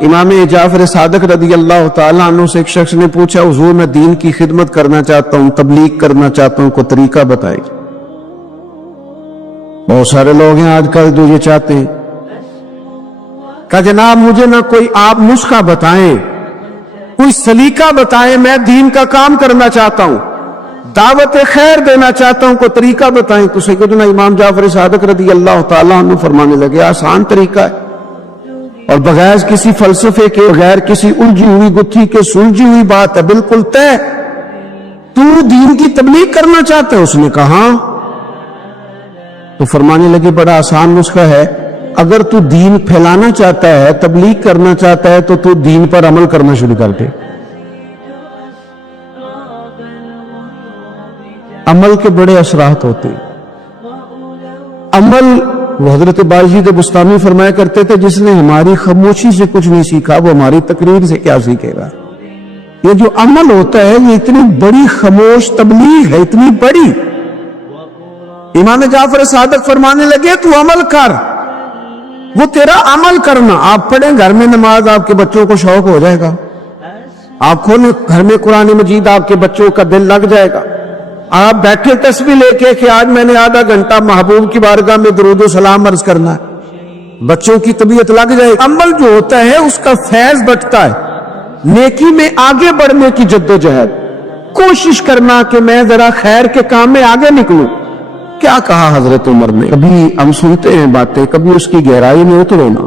امام جعفر صادق رضی اللہ تعالیٰ عنہ سے ایک شخص نے پوچھا حضور میں دین کی خدمت کرنا چاہتا ہوں، تبلیغ کرنا چاہتا ہوں، کوئی طریقہ بتائیں۔ بہت سارے لوگ ہیں آج کل جو یہ چاہتے ہیں، کہا جناب مجھے نہ کوئی آپ نسخہ بتائیں، کوئی سلیقہ بتائیں، میں دین کا کام کرنا چاہتا ہوں، دعوت خیر دینا چاہتا ہوں، کوئی طریقہ بتائیں۔ تو سیدنا امام جعفر صادق رضی اللہ تعالیٰ عنہ فرمانے لگے آسان طریقہ ہے، اور بغیر کسی فلسفے کے، بغیر کسی الجھی ہوئی گتھی کے سلجھی ہوئی بات ہے، بالکل طے۔ تو دین کی تبلیغ کرنا چاہتا ہے؟ اس نے کہا، تو فرمانے لگے بڑا آسان نسخہ ہے، اگر تو دین پھیلانا چاہتا ہے، تبلیغ کرنا چاہتا ہے، تو دین پر عمل کرنا شروع کر دے۔ عمل کے بڑے اثرات ہوتے ہیں۔ عمل، وہ حضرت باجید بستامی فرمایا کرتے تھے جس نے ہماری خاموشی سے کچھ نہیں سیکھا وہ ہماری تقریر سے کیا سیکھے گا۔ یہ جو عمل ہوتا ہے یہ اتنی بڑی خاموش تبلیغ ہے، اتنی بڑی۔ امام جعفر صادق فرمانے لگے تو عمل کر، وہ تیرا عمل کرنا۔ آپ پڑھیں گھر میں نماز، آپ کے بچوں کو شوق ہو جائے گا، آپ کھولیں گھر میں قرآن مجید، آپ کے بچوں کا دل لگ جائے گا۔ آپ بیٹھے تسبیح لے کے کہ آج میں نے آدھا گھنٹہ محبوب کی بارگاہ میں درود و سلام عرض کرنا ہے، بچوں کی طبیعت لگ جائے۔ عمل جو ہوتا ہے اس کا فیض بٹتا ہے، نیکی میں آگے بڑھنے کی جدوجہد، کوشش کرنا کہ میں ذرا خیر کے کام میں آگے نکلوں۔ کیا کہا حضرت عمر نے؟ کبھی ہم سنتے ہیں باتیں، کبھی اس کی گہرائی میں اترو نا۔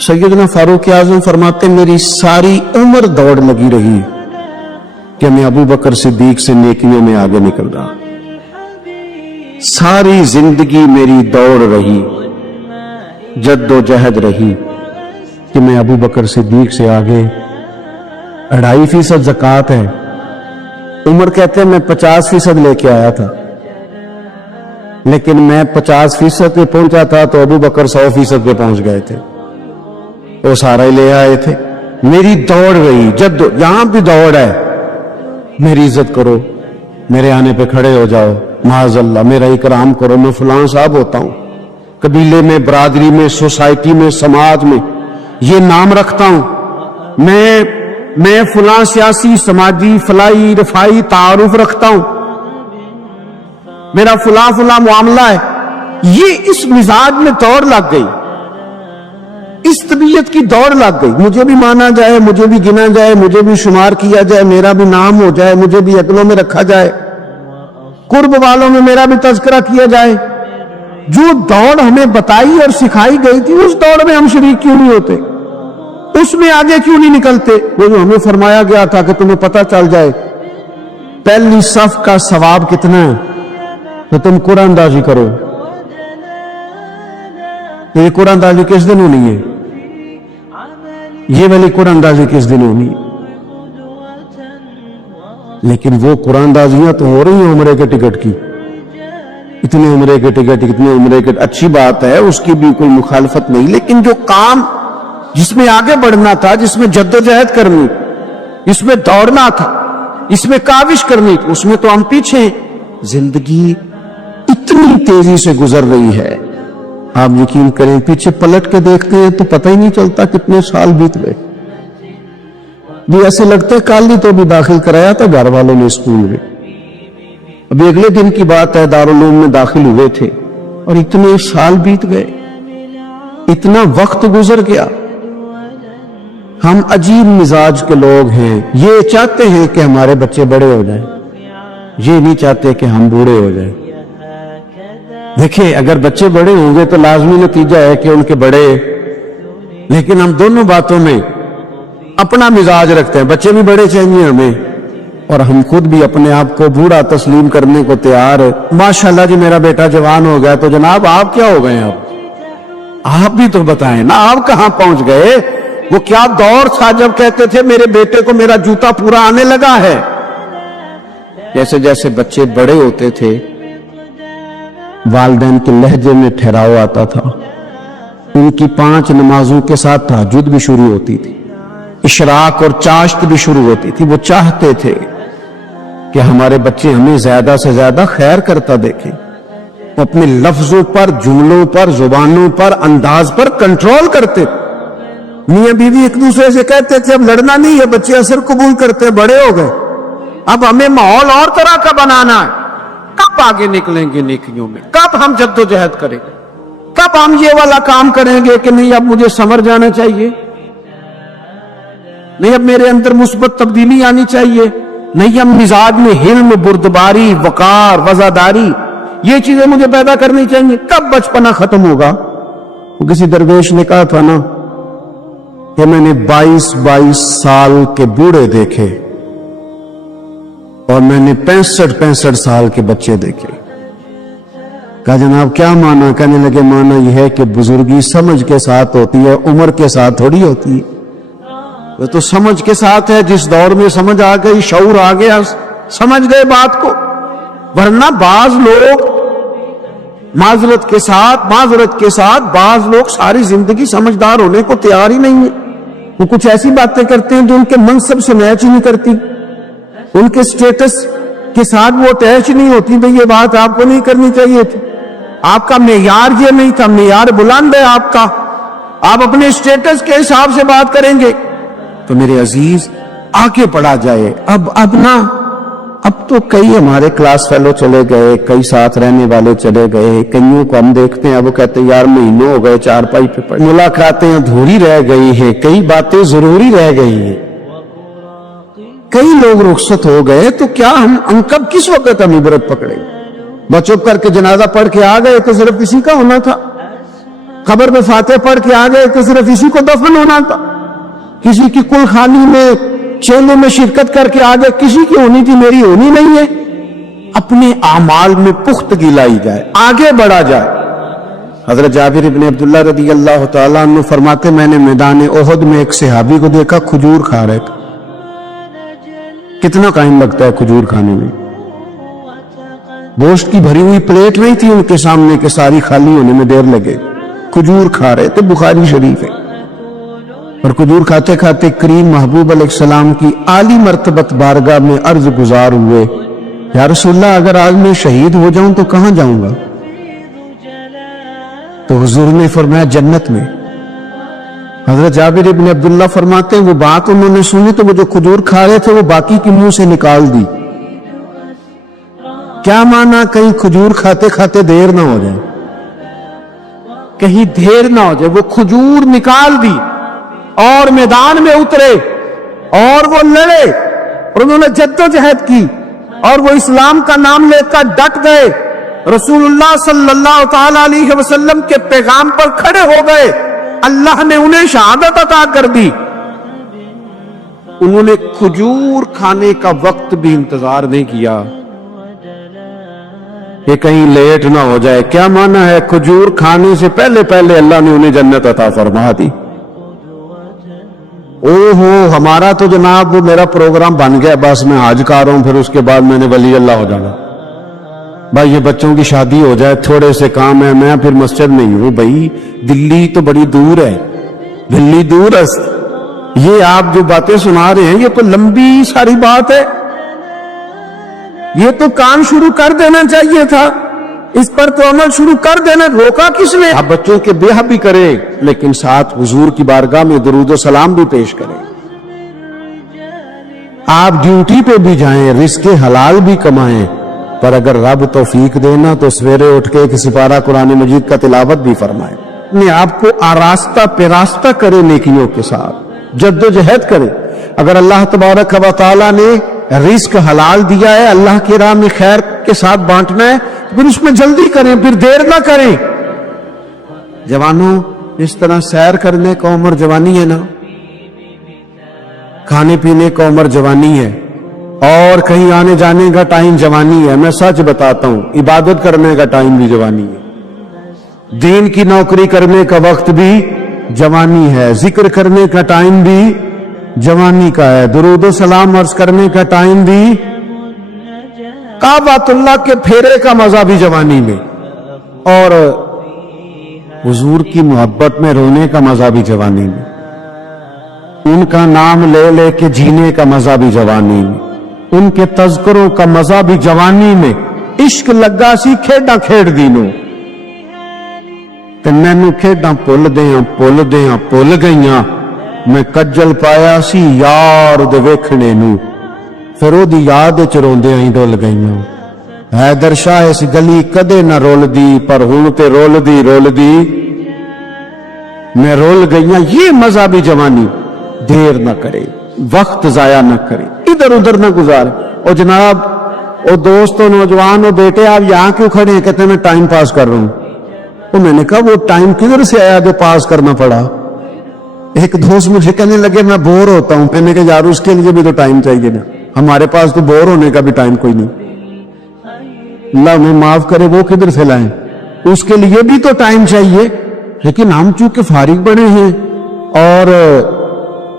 سیدنا فاروق اعظم فرماتے ہیں میری ساری عمر دوڑ لگی رہی کہ میں ابو بکر صدیق سے نیکیوں میں آگے نکل رہا، ساری زندگی میری دوڑ رہی، جد و جہد رہی کہ میں ابو بکر صدیق سے آگے۔ 2.5% زکوٰۃ ہے، عمر کہتے ہیں میں 50% لے کے آیا تھا، لیکن میں 50% پہ پہنچا تھا تو ابو بکر 100% پہ پہنچ گئے تھے، وہ سارا ہی لے آئے تھے۔ میری دوڑ رہی، جد یہاں بھی دوڑ ہے، میری عزت کرو، میرے آنے پہ کھڑے ہو جاؤ، معاذ اللہ میرا اکرام کرو، میں فلاں صاحب ہوتا ہوں، قبیلے میں، برادری میں، سوسائٹی میں، سماج میں یہ نام رکھتا ہوں، میں فلاں سیاسی، سماجی، فلاحی، رفائی تعارف رکھتا ہوں، میرا فلاں معاملہ ہے۔ یہ اس مزاج میں دوڑ لگ گئی، اس طبیعت کی دوڑ لگ گئی، مجھے بھی مانا جائے، مجھے بھی گنا جائے، مجھے بھی شمار کیا جائے، میرا بھی نام ہو جائے، مجھے بھی اگلوں میں رکھا جائے، قرب والوں میں میرا بھی تذکرہ کیا جائے۔ جو دوڑ ہمیں بتائی اور سکھائی گئی تھی اس دوڑ میں ہم شریک کیوں نہیں ہوتے، اس میں آگے کیوں نہیں نکلتے؟ وہ جو ہمیں فرمایا گیا تھا کہ تمہیں پتہ چل جائے پہلی صف کا ثواب کتنا ہے تو تم قرآن اندازی کرو۔ یہ قرآن اندازی کس دن ہونی ہے؟ یہ والی قرآن اندازی کس دن ہونی ہے؟ لیکن وہ قرآن اندازیاں تو ہو رہی ہیں عمرے کے ٹکٹ کی، اتنے عمرے کے ٹکٹ، اتنے عمرے کے، اچھی بات ہے، اس کی بھی کوئی مخالفت نہیں، لیکن جو کام جس میں آگے بڑھنا تھا، جس میں جدوجہد کرنی، اس میں دوڑنا تھا، اس میں کاوش کرنی تھی، اس میں تو ہم پیچھے ہیں۔ زندگی اتنی تیزی سے گزر رہی ہے، آپ یقین کریں پیچھے پلٹ کے دیکھتے ہیں تو پتہ ہی نہیں چلتا کتنے سال بیت گئے۔ بھی ایسے لگتے کل ہی تو بھی داخل کرایا تھا گھر والوں نے اسکول میں، ابھی اگلے دن کی بات ہے دارالعلوم میں داخل ہوئے تھے اور اتنے سال بیت گئے، اتنا وقت گزر گیا۔ ہم عجیب مزاج کے لوگ ہیں، یہ چاہتے ہیں کہ ہمارے بچے بڑے ہو جائیں، یہ نہیں چاہتے کہ ہم بوڑھے ہو جائیں۔ دیکھیں اگر بچے بڑے ہوں گے تو لازمی نتیجہ ہے کہ ان کے بڑے، لیکن ہم دونوں باتوں میں اپنا مزاج رکھتے ہیں، بچے بھی بڑے چاہیے ہمیں اور ہم خود بھی اپنے آپ کو بوڑھا تسلیم کرنے کو تیار ہے۔ ماشاءاللہ جی میرا بیٹا جوان ہو گیا، تو جناب آپ کیا ہو گئے؟ آپ بھی تو بتائیں نا، آپ کہاں پہنچ گئے؟ وہ کیا دور تھا جب کہتے تھے میرے بیٹے کو میرا جوتا پورا آنے لگا ہے۔ جیسے جیسے بچے بڑے ہوتے تھے والدین کے لہجے میں ٹھہراؤ آتا تھا، ان کی 5 نمازوں کے ساتھ تہجد بھی شروع ہوتی تھی، اشراق اور چاشت بھی شروع ہوتی تھی۔ وہ چاہتے تھے کہ ہمارے بچے ہمیں زیادہ سے زیادہ خیر کرتا دیکھیں، وہ اپنے لفظوں پر، جملوں پر، زبانوں پر، انداز پر کنٹرول کرتے، میاں بیوی ایک دوسرے سے کہتے تھے اب لڑنا نہیں ہے، بچے اثر قبول کرتے بڑے ہو گئے، اب ہمیں ماحول اور طرح کا بنانا ہے۔ کب آگے نکلیں گے نیکیوں میں؟ کب ہم جدوجہد کریں گے؟ کب ہم یہ والا کام کریں گے کہ نہیں اب مجھے سمر جانا چاہیے، نہیں اب میرے اندر مثبت تبدیلی آنی چاہیے، نہیں اب مزاج میں حلم، بردباری، وقار، وفاداری، یہ چیزیں مجھے پیدا کرنی چاہیے؟ کب بچپنا ختم ہوگا؟ کسی درویش نے کہا تھا نا کہ میں نے 22 سال کے بوڑھے دیکھے اور میں نے 65 سال کے بچے دیکھے۔ کہا جناب کیا معنی؟ کہنے لگے معنی یہ ہے کہ بزرگی سمجھ کے ساتھ ہوتی ہے، عمر کے ساتھ تھوڑی ہوتی ہے۔ وہ تو سمجھ کے ساتھ ہے، جس دور میں سمجھ آ گئی، شعور آ گیا، سمجھ گئے بات کو۔ ورنہ بعض لوگ معذرت کے ساتھ بعض لوگ ساری زندگی سمجھدار ہونے کو تیار ہی نہیں ہے۔ وہ کچھ ایسی باتیں کرتے ہیں جو ان کے منصب سے میچ نہیں کرتی، ان کے سٹیٹس کے ساتھ وہ اٹیچ نہیں ہوتی۔ بھئی یہ بات آپ کو نہیں کرنی چاہیے تھی، آپ کا معیار یہ نہیں تھا، معیار بلند ہے آپ کا، آپ اپنے سٹیٹس کے حساب سے بات کریں گے۔ تو میرے عزیز آگے پڑھا جائے۔ اب تو کئی ہمارے کلاس فیلو چلے گئے، کئی ساتھ رہنے والے چلے گئے، کئیوں کو ہم دیکھتے ہیں اب وہ کہتے ہیں یار مہینوں ہو گئے چارپائی پہ پڑے، ملاقاتیں ادھوری رہ گئی ہیں، کئی باتیں ضروری رہ گئی ہیں، کئی لوگ رخصت ہو گئے، تو کیا ہم کب کس وقت ہم عبرت پکڑیں؟ بس چپ کر کے جنازہ پڑھ کے آ گئے تو صرف اسی کا ہونا تھا، قبر میں فاتح پڑھ کے آ گئے تو صرف اسی کو دفن ہونا تھا، کسی کی کل خانی میں چیلوں میں شرکت کر کے آگے کسی کی ہونی تھی، میری ہونی نہیں ہے۔ اپنے اعمال میں پختگی لائی جائے، آگے بڑھا جائے۔ حضرت جابر ابن عبداللہ رضی اللہ تعالیٰ عنہ فرماتے میں نے میدان احد میں ایک صحابی کو دیکھا کھجور کھا رہے تھے۔ کتنا ٹائم لگتا ہے کھجور کھانے میں؟ گوشت کی بھری ہوئی پلیٹ نہیں تھی ان کے سامنے کہ ساری خالی ہونے میں دیر لگے، کھجور کھا رہے تھے، بخاری شریف ہے۔ اور کھجور کھاتے کھاتے کریم محبوب علیہ السلام کی عالی مرتبت بارگاہ میں عرض گزار ہوئے یا رسول اللہ اگر آج میں شہید ہو جاؤں تو کہاں جاؤں گا؟ تو حضور نے فرمایا جنت میں۔ حضرت جابر ابن عبداللہ فرماتے ہیں وہ بات انہوں نے سنی تو وہ جو کھجور کھا رہے تھے وہ باقی کے منہ سے نکال دی۔ کیا معنی؟ کہیں کھجور کھاتے کھاتے دیر نہ ہو جائے، کہیں دیر نہ ہو جائے، وہ کھجور نکال دی اور میدان میں اترے اور وہ لڑے اور انہوں نے جدوجہد کی اور وہ اسلام کا نام لے کر ڈٹ گئے، رسول اللہ صلی اللہ تعالی علیہ وسلم کے پیغام پر کھڑے ہو گئے، اللہ نے انہیں شہادت عطا کر دی۔ انہوں نے کھجور کھانے کا وقت بھی انتظار نہیں کیا کہ کہیں لیٹ نہ ہو جائے۔ کیا معنی ہے؟ کھجور کھانے سے پہلے اللہ نے انہیں جنت عطا فرما دی۔ ہمارا تو جناب وہ میرا پروگرام بن گیا، بس میں حج کر رہا ہوں، پھر اس کے بعد میں نے ولی اللہ ہو جانا۔ بھائی یہ بچوں کی شادی ہو جائے، تھوڑے سے کام ہے، میں پھر مسجد میں ہوں۔ بھائی دلی تو بڑی دور ہے، دلی دور ہے۔ یہ آپ جو باتیں سنا رہے ہیں یہ تو لمبی ساری بات ہے، یہ تو کام شروع کر دینا چاہیے تھا، اس پر تو عمل شروع کر دینا، روکا کس نے؟ آپ بچوں کے بیاہ بھی کریں لیکن ساتھ حضور کی بارگاہ میں درود و سلام بھی پیش کریں، آپ ڈیوٹی پہ بھی جائیں، رزق حلال بھی کمائیں، پر اگر رب توفیق دینا تو سویرے اٹھ کے ایک سپارہ قرآن مجید کا تلاوت بھی فرمائیں، اپنے آپ کو آراستہ پیراستہ کرے، نیکیوں کے ساتھ جدوجہد کرے۔ اگر اللہ تبارک و تعالیٰ نے رزق حلال دیا ہے، اللہ کی راہ میں خیر کے ساتھ بانٹنا ہے، پھر اس میں جلدی کریں، پھر دیر نہ کریں۔ جوانوں اس طرح سیر کرنے کا عمر جوانی ہے نا، کھانے پینے کا عمر جوانی ہے، اور کہیں آنے جانے کا ٹائم جوانی ہے۔ میں سچ بتاتا ہوں عبادت کرنے کا ٹائم بھی جوانی ہے، دین کی نوکری کرنے کا وقت بھی جوانی ہے، ذکر کرنے کا ٹائم بھی جوانی کا ہے، درود و سلام عرض کرنے کا ٹائم بھی، کعبۃ اللہ کے پھیرے کا مزہ بھی جوانی میں، اور حضور کی محبت میں رونے کا مزہ بھی جوانی میں، ان کا نام لے لے کے جینے کا مزہ بھی جوانی میں، ان کے تذکروں کا مزہ بھی جوانی میں۔ عشق لگا سی کھیڈاں کھیڑ دینوں تے مینوں کھیڈاں پل دیاں پل گئیاں، میں کجل پایا سی یار دے ویکھنے نو، پھر او دی یاد وچ روندے ہی ڈل گئیاں۔ حیدر شاہ اس گلی کدے نہ رول دی، پر ہن تے رول دی میں رول گئیاں۔ یہ مذہبی جوانی دیر نہ کرے، وقت ضائع نہ کرے، ادھر ادھر نہ گزارے۔ اور جناب او دوست و نوجوان و بیٹے آپ یہاں کیوں کھڑے ہیں؟ کہتے ہیں میں ٹائم پاس کر رہا ہوں۔ تو میں نے کہا وہ ٹائم کدھر سے آیا جو پاس کرنا پڑا؟ ایک دوست مجھے کہنے لگے میں بور ہوتا ہوں۔ میں نے کہا یار اس کے لیے بھی تو ٹائم چاہیے نا، ہمارے پاس تو بور ہونے کا بھی ٹائم کوئی نہیں۔ اللہ ہمیں معاف کرے، وہ کدھر سے لائیں؟ اس کے لیے بھی تو ٹائم چاہیے۔ لیکن ہم چونکہ فارغ بڑے ہیں اور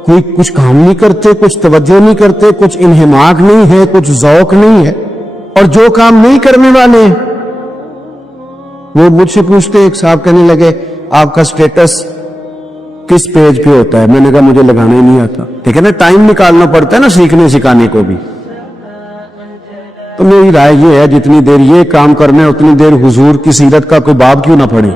کوئی کچھ کام نہیں کرتے، کچھ توجہ نہیں کرتے، کچھ انہماک نہیں ہے، کچھ ذوق نہیں ہے، اور جو کام نہیں کرنے والے وہ مجھ سے پوچھتے، ایک صاحب کہنے لگے آپ کا سٹیٹس کس پیج پہ ہوتا ہے؟ میں نے کہا مجھے لگانا ہی نہیں آتا۔ ٹھیک ہے نا، ٹائم نکالنا پڑتا ہے نا سیکھنے سکھانے کو بھی۔ تو میری رائے یہ ہے جتنی دیر یہ کام کرنا ہے اتنی دیر حضور کی سیرت کا کوئی باب کیوں نہ پڑھے،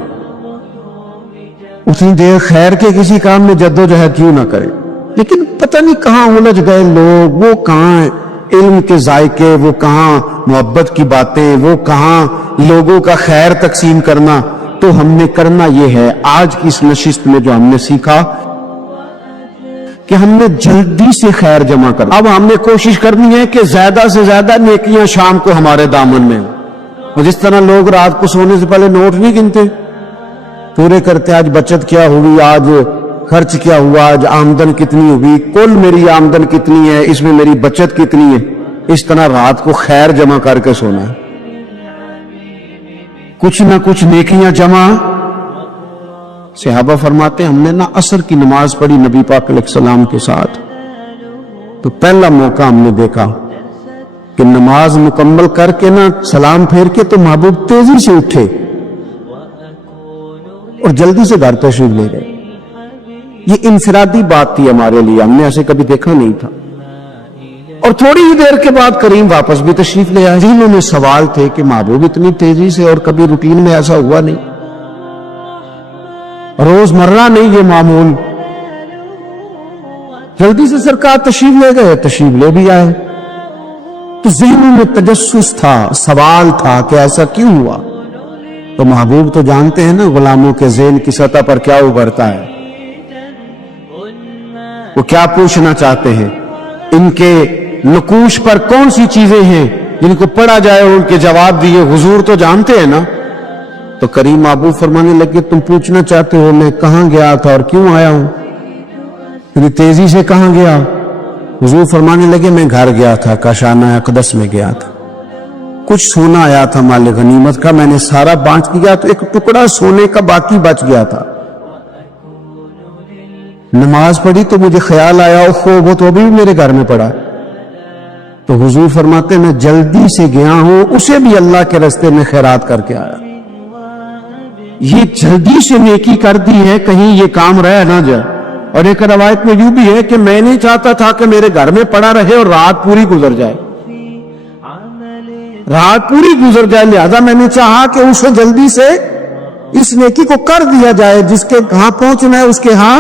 اتنی دیر خیر کے کسی کام میں جدوجہد کیوں نہ کرے۔ لیکن پتہ نہیں کہاں الجھ گئے لوگ، وہ کہاں علم کے ذائقے، وہ کہاں محبت کی باتیں، وہ کہاں لوگوں کا خیر تقسیم کرنا۔ تو ہم نے کرنا یہ ہے آج کی اس نشست میں جو ہم نے سیکھا کہ ہم نے جلدی سے خیر جمع کرنا۔ اب ہم نے کوشش کرنی ہے کہ زیادہ سے زیادہ نیکیاں شام کو ہمارے دامن میں ہوں۔ اور جس طرح لوگ رات کو سونے سے پہلے نوٹ نہیں گنتے، پورے کرتے آج بچت کیا ہوئی، آج خرچ کیا ہوا، آج آمدن کتنی ہوئی، کل میری آمدن کتنی ہے، اس میں میری بچت کتنی ہے۔ اس طرح رات کو خیر جمع کر کے سونا ہے، کچھ نہ کچھ نیکیاں جمع۔ صحابہ فرماتے ہیں ہم نے نہ عصر کی نماز پڑھی نبی پاک علیہ السلام کے ساتھ، تو پہلا موقع ہم نے دیکھا کہ نماز مکمل کر کے نہ سلام پھیر کے تو محبوب تیزی سے اٹھے اور جلدی سے گھر تشریف لے گئے۔ یہ انفرادی بات تھی ہمارے لیے، ہم نے ایسے کبھی دیکھا نہیں تھا۔ اور تھوڑی ہی دیر کے بعد کریم واپس بھی تشریف لے آئے۔ ذہنوں میں سوال تھے کہ محبوب اتنی تیزی سے، اور کبھی روٹین میں ایسا ہوا نہیں، روز مرہ نہیں یہ معمول۔ جلدی سے سرکار تشریف لے گئے، تشریف لے بھی آئے، تو ذہنوں میں تجسس تھا، سوال تھا کہ ایسا کیوں ہوا؟ تو محبوب تو جانتے ہیں نا غلاموں کے ذہن کی سطح پر کیا ابھرتا ہے، وہ کیا پوچھنا چاہتے ہیں، ان کے نقوش پر کون سی چیزیں ہیں جن کو پڑھا جائے اور ان کے جواب دیے۔ حضور تو جانتے ہیں نا۔ تو کریم محبوب فرمانے لگے تم پوچھنا چاہتے ہو میں کہاں گیا تھا اور کیوں آیا ہوں؟ اتنی تیزی سے کہاں گیا؟ حضور فرمانے لگے میں گھر گیا تھا، کاشانہ اقدس میں گیا تھا، کچھ سونا آیا تھا مال غنیمت کا، میں نے سارا بانٹ دیا تو ایک ٹکڑا سونے کا باقی بچ گیا تھا۔ نماز پڑھی تو مجھے خیال آیا وہ تو ابھی میرے گھر میں پڑا۔ تو حضور فرماتے میں جلدی سے گیا ہوں، اسے بھی اللہ کے راستے میں خیرات کر کے آیا۔ یہ جلدی سے نیکی کر دی ہے، کہیں یہ کام رہ نہ جائے۔ اور ایک روایت میں یوں بھی ہے کہ میں نہیں چاہتا تھا کہ میرے گھر میں پڑا رہے اور رات پوری گزر جائے، رات پوری گزر جائے، لہذا میں نے چاہا کہ اسے جلدی سے اس نیکی کو کر دیا جائے، جس کے کہاں پہنچنا ہے اس کے ہاں۔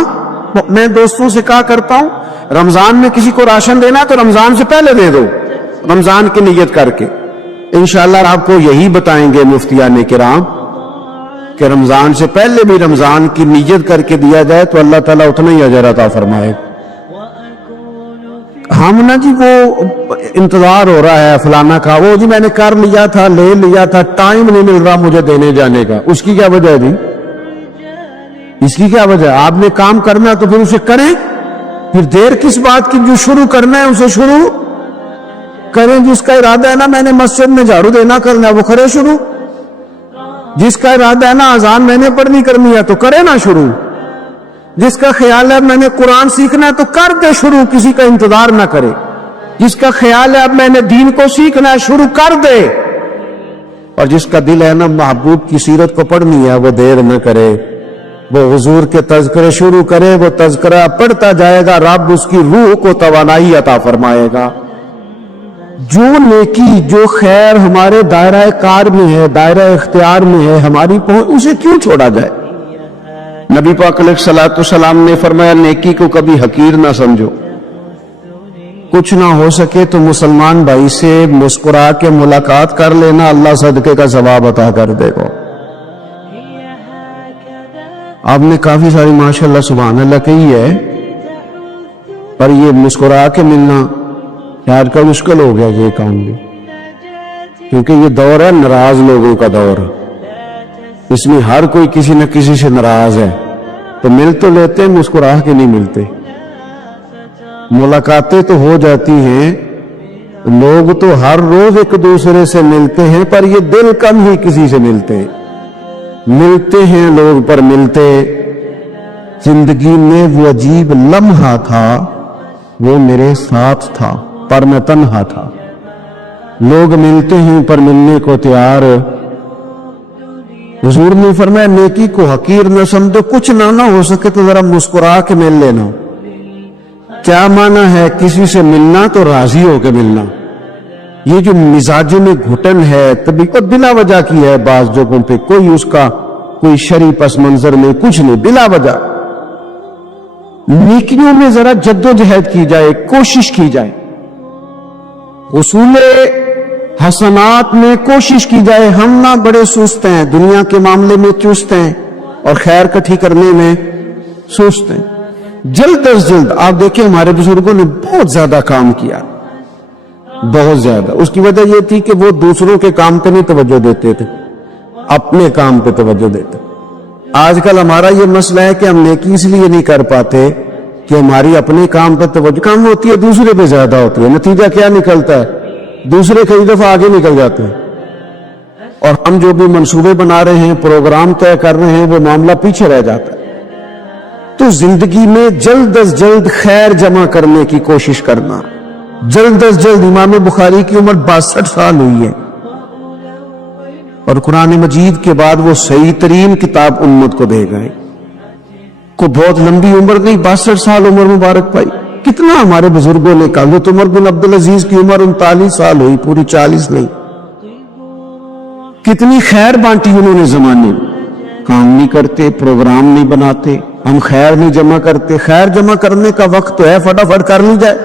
میں دوستوں سے کہا کرتا ہوں رمضان میں کسی کو راشن دینا تو رمضان سے پہلے دے دو، رمضان کی نیت کر کے۔ انشاءاللہ آپ کو یہی بتائیں گے مفتیان کرام کہ رمضان سے پہلے بھی رمضان کی نیت کر کے دیا جائے تو اللہ تعالیٰ اتنا ہی اجر عطا فرمائے۔ ہم نا جی وہ انتظار ہو رہا ہے فلانا کا، وہ جی میں نے کر لیا تھا، لے لیا تھا، ٹائم نہیں مل رہا مجھے دینے جانے کا، اس کی کیا وجہ ہے جی؟ اس کی کیا وجہ ہے؟ آپ نے کام کرنا تو پھر اسے کریں، پھر دیر کس بات کی؟ جو شروع کرنا ہے اسے شروع کریں۔ جس کا ارادہ ہے نا میں نے مسجد میں جھاڑو دینا کرنا ہے وہ کرے شروع، جس کا ارادہ ہے نا اذان میں نے پڑھنی کرنی ہے تو کرے نا شروع، جس کا خیال ہے میں نے قرآن سیکھنا ہے تو کر دے شروع، کسی کا انتظار نہ کرے۔ جس کا خیال ہے اب میں نے دین کو سیکھنا ہے شروع کر دے، اور جس کا دل ہے نا محبوب کی سیرت کو پڑھنی ہے وہ دیر نہ کرے، وہ حضور کے تذکرے شروع کرے، وہ تذکرہ پڑھتا جائے گا، رب اس کی روح کو توانائی عطا فرمائے گا۔ جو نیکی جو خیر ہمارے دائرہ کار میں ہے، دائرہ اختیار میں ہے، ہماری پہنچ، اسے کیوں چھوڑا جائے؟ نبی پاک علیہ الصلوۃ والسلام نے فرمایا نیکی کو کبھی حقیر نہ سمجھو، کچھ نہ ہو سکے تو مسلمان بھائی سے مسکرا کے ملاقات کر لینا، اللہ صدقے کا ثواب عطا کر دے گا۔ آپ نے کافی ساری ماشاءاللہ سبحان اللہ کہی ہے، پر یہ مسکرا کے ملنا آج کل مشکل ہو گیا یہ کام بھی، کیونکہ یہ دور ہے ناراض لوگوں کا دور، اس میں ہر کوئی کسی نہ کسی سے ناراض ہے، تو مل تو لیتے ہیں، مسکرا کے نہیں ملتے۔ ملاقاتیں تو ہو جاتی ہیں، لوگ تو ہر روز ایک دوسرے سے ملتے ہیں، پر یہ دل کم ہی کسی سے ملتے ہیں لوگ، پر ملتے۔ زندگی میں وہ عجیب لمحہ تھا، وہ میرے ساتھ تھا پر میں تنہا تھا۔ لوگ ملتے ہیں پر ملنے کو تیار۔ حضور نے فرمایا نیکی کو حقیر نہ سمجھو، کچھ نہ ہو سکے تو ذرا مسکرا کے مل لینا۔ کیا معنی ہے؟ کسی سے ملنا تو راضی ہو کے ملنا۔ یہ جو مزاج میں گھٹن ہے طبیعت بلا وجہ کی ہے، بعض جگہوں پہ کوئی اس کا کوئی شرعی پس منظر میں کچھ نہیں، بلا وجہ۔ نیکیوں میں ذرا جد و جہد کی جائے، کوشش کی جائے، حصول حسنات میں کوشش کی جائے۔ ہم نہ بڑے سست ہیں، دنیا کے معاملے میں چست ہیں اور خیر کٹھی کرنے میں سست ہیں۔ جلد از جلد آپ دیکھیں ہمارے بزرگوں نے بہت زیادہ کام کیا، بہت زیادہ۔ اس کی وجہ یہ تھی کہ وہ دوسروں کے کام پہ نہیں توجہ دیتے تھے، اپنے کام پہ توجہ دیتے۔ آج کل ہمارا یہ مسئلہ ہے کہ ہم نیکی اس لیے نہیں کر پاتے کہ ہماری اپنے کام پہ توجہ کم ہوتی ہے، دوسرے پہ زیادہ ہوتی ہے۔ نتیجہ کیا نکلتا ہے؟ دوسرے کئی دفعہ آگے نکل جاتے ہیں، اور ہم جو بھی منصوبے بنا رہے ہیں، پروگرام طے کر رہے ہیں، وہ معاملہ پیچھے رہ جاتا ہے۔ تو زندگی میں جلد از جلد خیر جمع کرنے کی کوشش کرنا، جلد از جلد۔ امام بخاری کی عمر 62 سال ہوئی ہے، اور قرآن مجید کے بعد وہ صحیح ترین کتاب امت کو دے گئے۔ کو بہت لمبی عمر نہیں، 62 سال عمر مبارک پائی۔ کتنا ہمارے بزرگوں نے کہا، حضرت عمر بن عبدالعزیز کی عمر 39 سال ہوئی، پوری 40 نہیں۔ کتنی خیر بانٹی انہوں نے زمانے میں۔ کام نہیں کرتے، پروگرام نہیں بناتے، ہم خیر نہیں جمع کرتے۔ خیر جمع کرنے کا وقت تو ہے، فٹافٹ کر لی جائے۔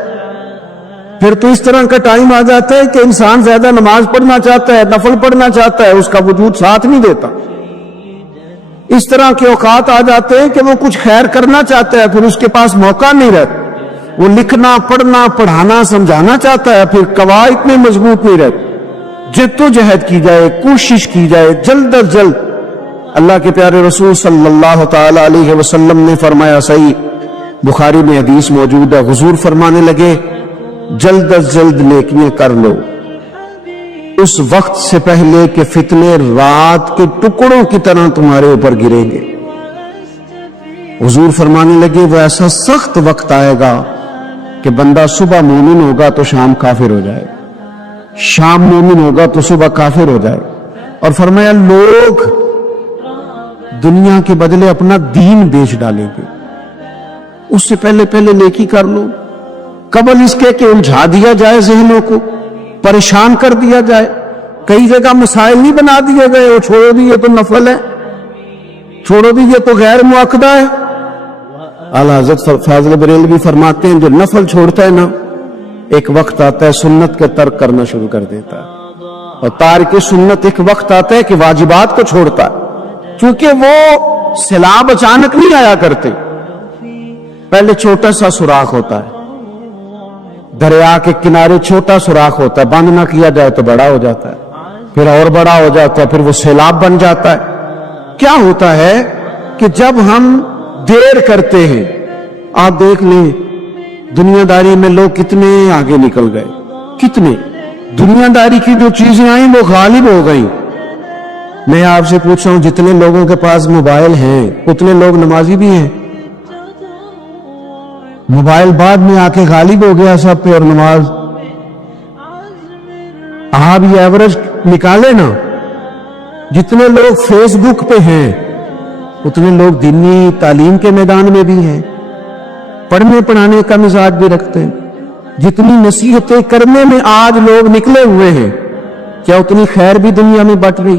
پھر تو اس طرح کا ٹائم آ جاتا ہے کہ انسان زیادہ نماز پڑھنا چاہتا ہے، نفل پڑھنا چاہتا ہے، اس کا وجود ساتھ نہیں دیتا۔ اس طرح کے اوقات آ جاتے ہیں کہ وہ کچھ خیر کرنا چاہتا ہے، پھر اس کے پاس موقع نہیں رہتا۔ وہ لکھنا، پڑھنا، پڑھانا، سمجھانا چاہتا ہے، پھر قواعد اتنے مضبوط نہیں رہتے۔ جد و جہد کی جائے، کوشش کی جائے، جلد از جلد۔ اللہ کے پیارے رسول صلی اللہ تعالی علیہ وسلم نے فرمایا، صحیح بخاری میں حدیث موجود ہے، حضور فرمانے لگے جلد از جلد نیکیاں کر لو اس وقت سے پہلے کہ فتنے رات کے ٹکڑوں کی طرح تمہارے اوپر گریں گے۔ حضور فرمانے لگے وہ ایسا سخت وقت آئے گا کہ بندہ صبح مومن ہوگا تو شام کافر ہو جائے، شام مومن ہوگا تو صبح کافر ہو جائے۔ اور فرمایا لوگ دنیا کے بدلے اپنا دین بیچ ڈالیں گے۔ اس سے پہلے نیکی کر لو، قبل اس کے کہ الجھا دیا جائے، ذہنوں کو پریشان کر دیا جائے۔ کئی جگہ مسائل نہیں بنا دیے گئے، وہ چھوڑو بھی یہ تو نفل ہے، چھوڑو بھی یہ تو غیر مؤکدہ ہے۔ اعلیٰ حضرت فاضل بریلوی فرماتے ہیں جو نفل چھوڑتا ہے نا، ایک وقت آتا ہے سنت کا ترک کرنا شروع کر دیتا ہے، اور تارک سنت ایک وقت آتا ہے کہ واجبات کو چھوڑتا ہے، کیونکہ وہ سیلاب اچانک نہیں آیا کرتے۔ پہلے چھوٹا سا سوراخ ہوتا ہے، دریا کے کنارے چھوٹا سوراخ ہوتا ہے، بند نہ کیا جائے تو بڑا ہو جاتا ہے، پھر اور بڑا ہو جاتا ہے، پھر وہ سیلاب بن جاتا ہے۔ کیا ہوتا ہے کہ جب ہم دیر کرتے ہیں، آپ دیکھ لیں دنیا داری میں لوگ کتنے آگے نکل گئے، کتنے دنیا داری کی جو چیزیں آئیں وہ غالب ہو گئیں۔ میں آپ سے پوچھ رہا ہوں جتنے لوگوں کے پاس موبائل ہیں اتنے لوگ نمازی بھی ہیں؟ موبائل بعد میں آ کے غالب ہو گیا سب پہ، اور نماز آپ یہ ایوریج نکالے نا، جتنے لوگ فیس بک پہ ہیں اتنے لوگ دینی تعلیم کے میدان میں بھی ہیں، پڑھنے پڑھانے کا مزاج بھی رکھتے ہیں۔ جتنی نصیحتیں کرنے میں آج لوگ نکلے ہوئے ہیں، کیا اتنی خیر بھی دنیا میں بٹ رہی؟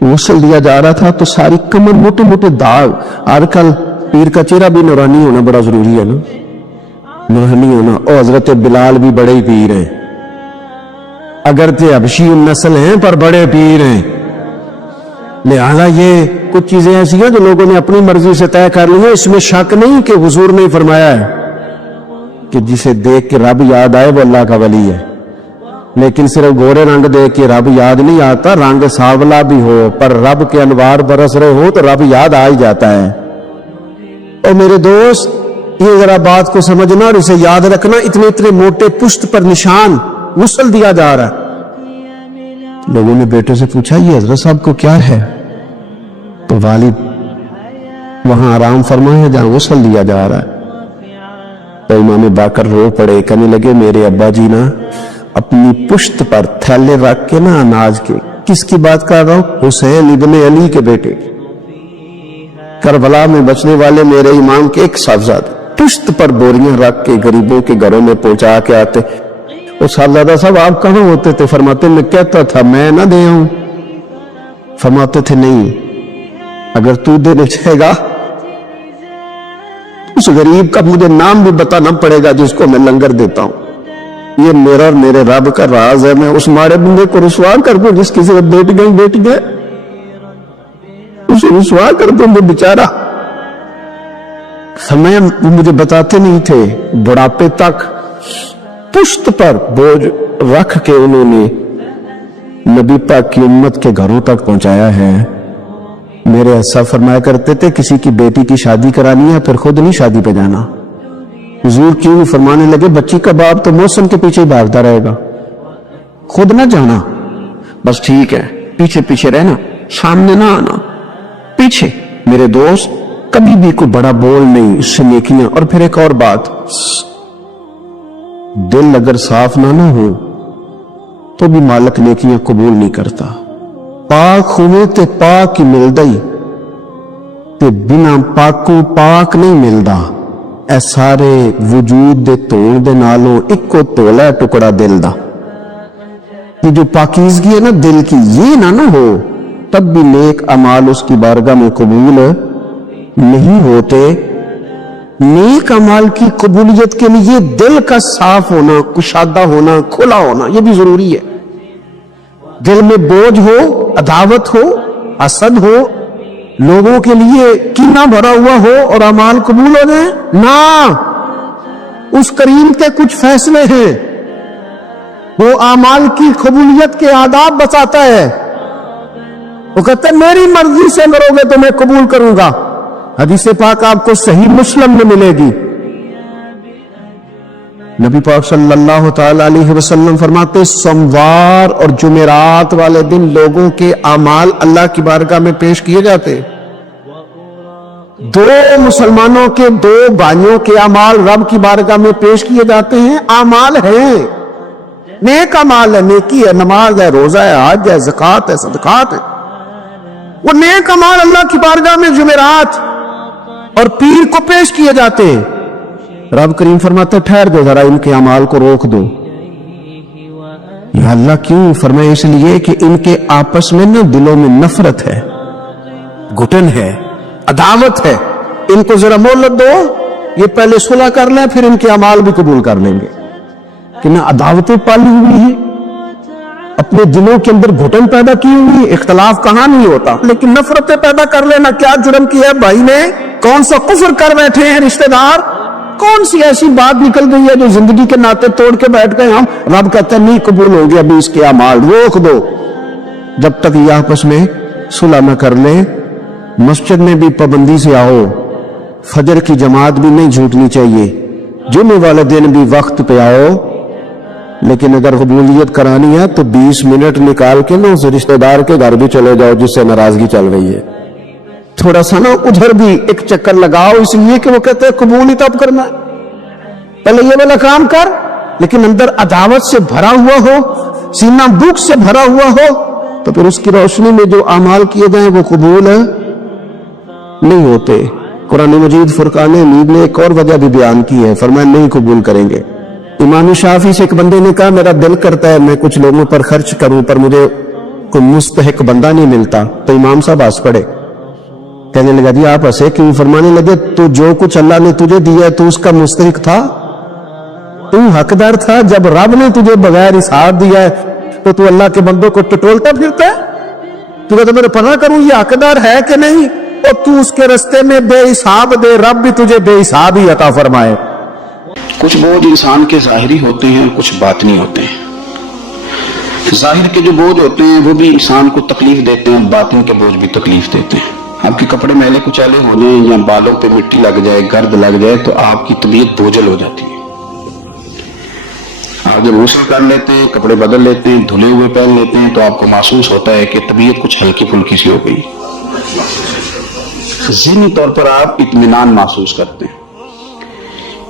غسل دیا جا رہا تھا تو ساری کمر موٹے موٹے داغ. آج کل پیر کا چہرہ بھی نورانی ہونا بڑا ضروری ہے نا, نورانی ہونا. اور حضرت بلال بھی بڑے ہی پیر ہیں, اگرچہ حبشی نسل ہیں پر بڑے پیر ہیں. لہذا یہ کچھ چیزیں ایسی ہیں جو لوگوں نے اپنی مرضی سے طے کر لی ہیں. اس میں شک نہیں کہ حضور نے فرمایا ہے کہ جسے دیکھ کے رب یاد آئے وہ اللہ کا ولی ہے. لیکن صرف گورے رنگ دیکھ کے رب یاد نہیں آتا, رنگ سانولا بھی ہو پر رب کے انوار برس رہے ہو تو رب یاد آ ہی جاتا ہے. اور میرے دوست یہ ذرا بات کو سمجھنا اور اسے یاد رکھنا. اتنے اتنے موٹے پشت پر نشان غسل دیا جا رہا ہے. لوگوں نے بیٹے سے پوچھا یہ حضرت صاحب کو کیا ہے؟ تو والد وہاں آرام فرمائے ہیں جہاں غسل دیا جا رہا ہے. تو امام باقر رو پڑے, کہنے لگے میرے ابا جی نا اپنی پشت پر تھیلے رکھ کے نا اناج کے. کس کی بات کر رہا ہوں؟ حسین ابن علی کے بیٹے, کربلا میں بچنے والے میرے امام کے ایک صاحبزادے پشت پر بوریاں رکھ کے غریبوں کے گھروں میں پہنچا کے آتے. وہ صاحبزادہ صاحب آپ کہاں ہوتے تھے؟ فرماتے میں کہتا تھا میں نہ دے آؤں. فرماتے تھے نہیں, اگر تو دینے چاہے گا اس غریب کا مجھے نام بھی بتانا پڑے گا جس کو میں لنگر دیتا ہوں. یہ میرا اور میرے رب کا راز ہے. میں اس مارے بندے کو رسوا کر دوں جس کی صرف بیٹی گئے اسے رسوا کر دوں. وہ بیچارہ ہمیں مجھے بتاتے نہیں تھے. بڑھاپے تک پشت پر بوجھ رکھ کے انہوں نے نبی پاک کی امت کے گھروں تک پہنچایا ہے. میرے اسا فرمایا کرتے تھے کسی کی بیٹی کی شادی کرانی ہے پھر خود نہیں شادی پہ جانا. حضور کیوں فرمانے لگے بچی کا باپ تو موسم کے پیچھے بھاگتا رہے گا, خود نہ جانا, بس ٹھیک ہے پیچھے پیچھے رہنا, سامنے نہ آنا, پیچھے. میرے دوست کبھی بھی کوئی بڑا بول نہیں, اس سے نیکیاں. اور پھر ایک اور بات, دل اگر صاف نہ ہو تو بھی مالک نیکیاں قبول نہیں کرتا. پاک ہوئے تے پاک ہی ملدا ہی تے بنا پاکوں پاک نہیں ملدا. اے سارے وجود دے تون دے نالوں ایک کو تولا ٹکڑا دل دا. یہ جو پاکیزگی ہے نا دل کی, یہ نہ ہو تب بھی نیک اعمال اس کی بارگاہ میں قبول نہیں ہوتے. نیک اعمال کی قبولیت کے لیے دل کا صاف ہونا, کشادہ ہونا, کھلا ہونا یہ بھی ضروری ہے. دل میں بوجھ ہو, عداوت ہو, حسد ہو, لوگوں کے لیے کینہ بھرا ہوا ہو اور اعمال قبول ہو جائیں نہ. اس کریم کے کچھ فیصلے ہیں, وہ اعمال کی قبولیت کے آداب بتاتا ہے. وہ کہتا ہے میری مرضی سے کرو گے تو میں قبول کروں گا. حدیث پاک آپ کو صحیح مسلم میں ملے گی. نبی پاک صلی اللہ تعالی علیہ وسلم فرماتے سوموار اور جمعرات والے دن لوگوں کے اعمال اللہ کی بارگاہ میں پیش کیے جاتے. دو مسلمانوں کے دو بھائیوں کے اعمال رب کی بارگاہ میں پیش کیے جاتے ہیں. اعمال ہیں, نیک اعمال ہے, نیکی ہے, نماز ہے, روزہ ہے, حج ہے, زکوٰۃ ہے, صدقات ہے. وہ نیک اعمال اللہ کی بارگاہ میں جمعرات اور پیر کو پیش کیے جاتے ہیں. رب کریم فرماتا ہے ٹھہر دو ذرا, ان کے اعمال کو روک دو. یا اللہ کیوں؟ فرمایا اس لیے کہ ان کے آپس میں نا دلوں میں نفرت ہے, گھٹن ہے, عداوت ہے. ان کو ذرا مہلت دو, یہ پہلے صلح کر لیں پھر ان کے اعمال بھی قبول کر لیں گے. کہ نہ عداوتیں پالی ہوئی ہیں, اپنے دلوں کے اندر گھٹن پیدا کی ہوئی. اختلاف کہاں نہیں ہوتا, لیکن نفرتیں پیدا کر لینا. کیا جرم کیا ہے بھائی نے, کون سا کفر کر بیٹھے ہیں رشتہ دار, کون سی ایسی بات نکل گئی ہے جو زندگی کے ناطے توڑ کے بیٹھ گئے ہم. رب کہتا ہے نہیں قبول ہو گیا, ابھی اس کے اعمال روک دو جب تک یہ آپس میں صلح نہ کر لیں. مسجد میں بھی پابندی سے آؤ, فجر کی جماعت بھی نہیں جھوٹنی چاہیے, جمعے والے دن بھی وقت پہ آؤ. لیکن اگر قبولیت کرانی ہے تو 20 منٹ نکال کے نا اس رشتہ دار کے گھر بھی چلے جاؤ جس سے ناراضگی چل رہی ہے. تھوڑا سا نا ادھر بھی ایک چکر لگاؤ, اس لیے کہ وہ کہتے ہیں قبول ہی تب کرنا ہے. پہلے یہ والا کام کر, لیکن اندر عداوت سے بھرا ہوا ہو, سینہ بھوک سے بھرا ہوا ہو, تو پھر اس کی روشنی میں جو اعمال کیے جائیں وہ قبول نہیں ہوتے. قرآن مجید فرقان حمید نے ایک اور وجہ بھی بیان کی ہے, فرمایا نہیں قبول کریں گے. امام شافعی سے ایک بندے نے کہا میرا دل کرتا ہے میں کچھ لوگوں پر خرچ کروں پر مجھے کوئی مستحق بندہ نہیں ملتا. تو امام صاحب ہنس پڑے, کہنے لگا جی آپ ہنسے کیوں؟ فرمانے لگے تو جو کچھ اللہ نے تجھے دیا ہے تو اس کا مستحق تھا, تو حقدار تھا. جب رب نے تجھے بغیر حساب دیا ہے تو تو اللہ کے بندوں کو ٹٹولتا پھرتا ہے. تو کہتا میں پتہ کروں یہ حقدار ہے کہ نہیں, اور تو اس کے رستے میں بے حساب دے, رب بھی تجھے بے حساب ہی عطا فرمائے. کچھ بوجھ انسان کے ظاہری ہوتے ہیں, کچھ باطنی ہوتے ہیں. ظاہر کے جو بوجھ ہوتے ہیں وہ بھی انسان کو تکلیف دیتے ہیں, باطن کے بوجھ بھی تکلیف دیتے ہیں. آپ کے کپڑے میلے کچالے ہو جائیں یا بالوں پہ مٹی لگ جائے, گرد لگ جائے تو آپ کی طبیعت بوجھل ہو جاتی ہے. آپ جب غسل کر لیتے ہیں, کپڑے بدل لیتے ہیں, دھلے ہوئے پہن لیتے ہیں تو آپ کو محسوس ہوتا ہے کہ طبیعت کچھ ہلکی پھلکی سی ہو گئی. ذہنی طور پر آپ اطمینان محسوس کرتے ہیں.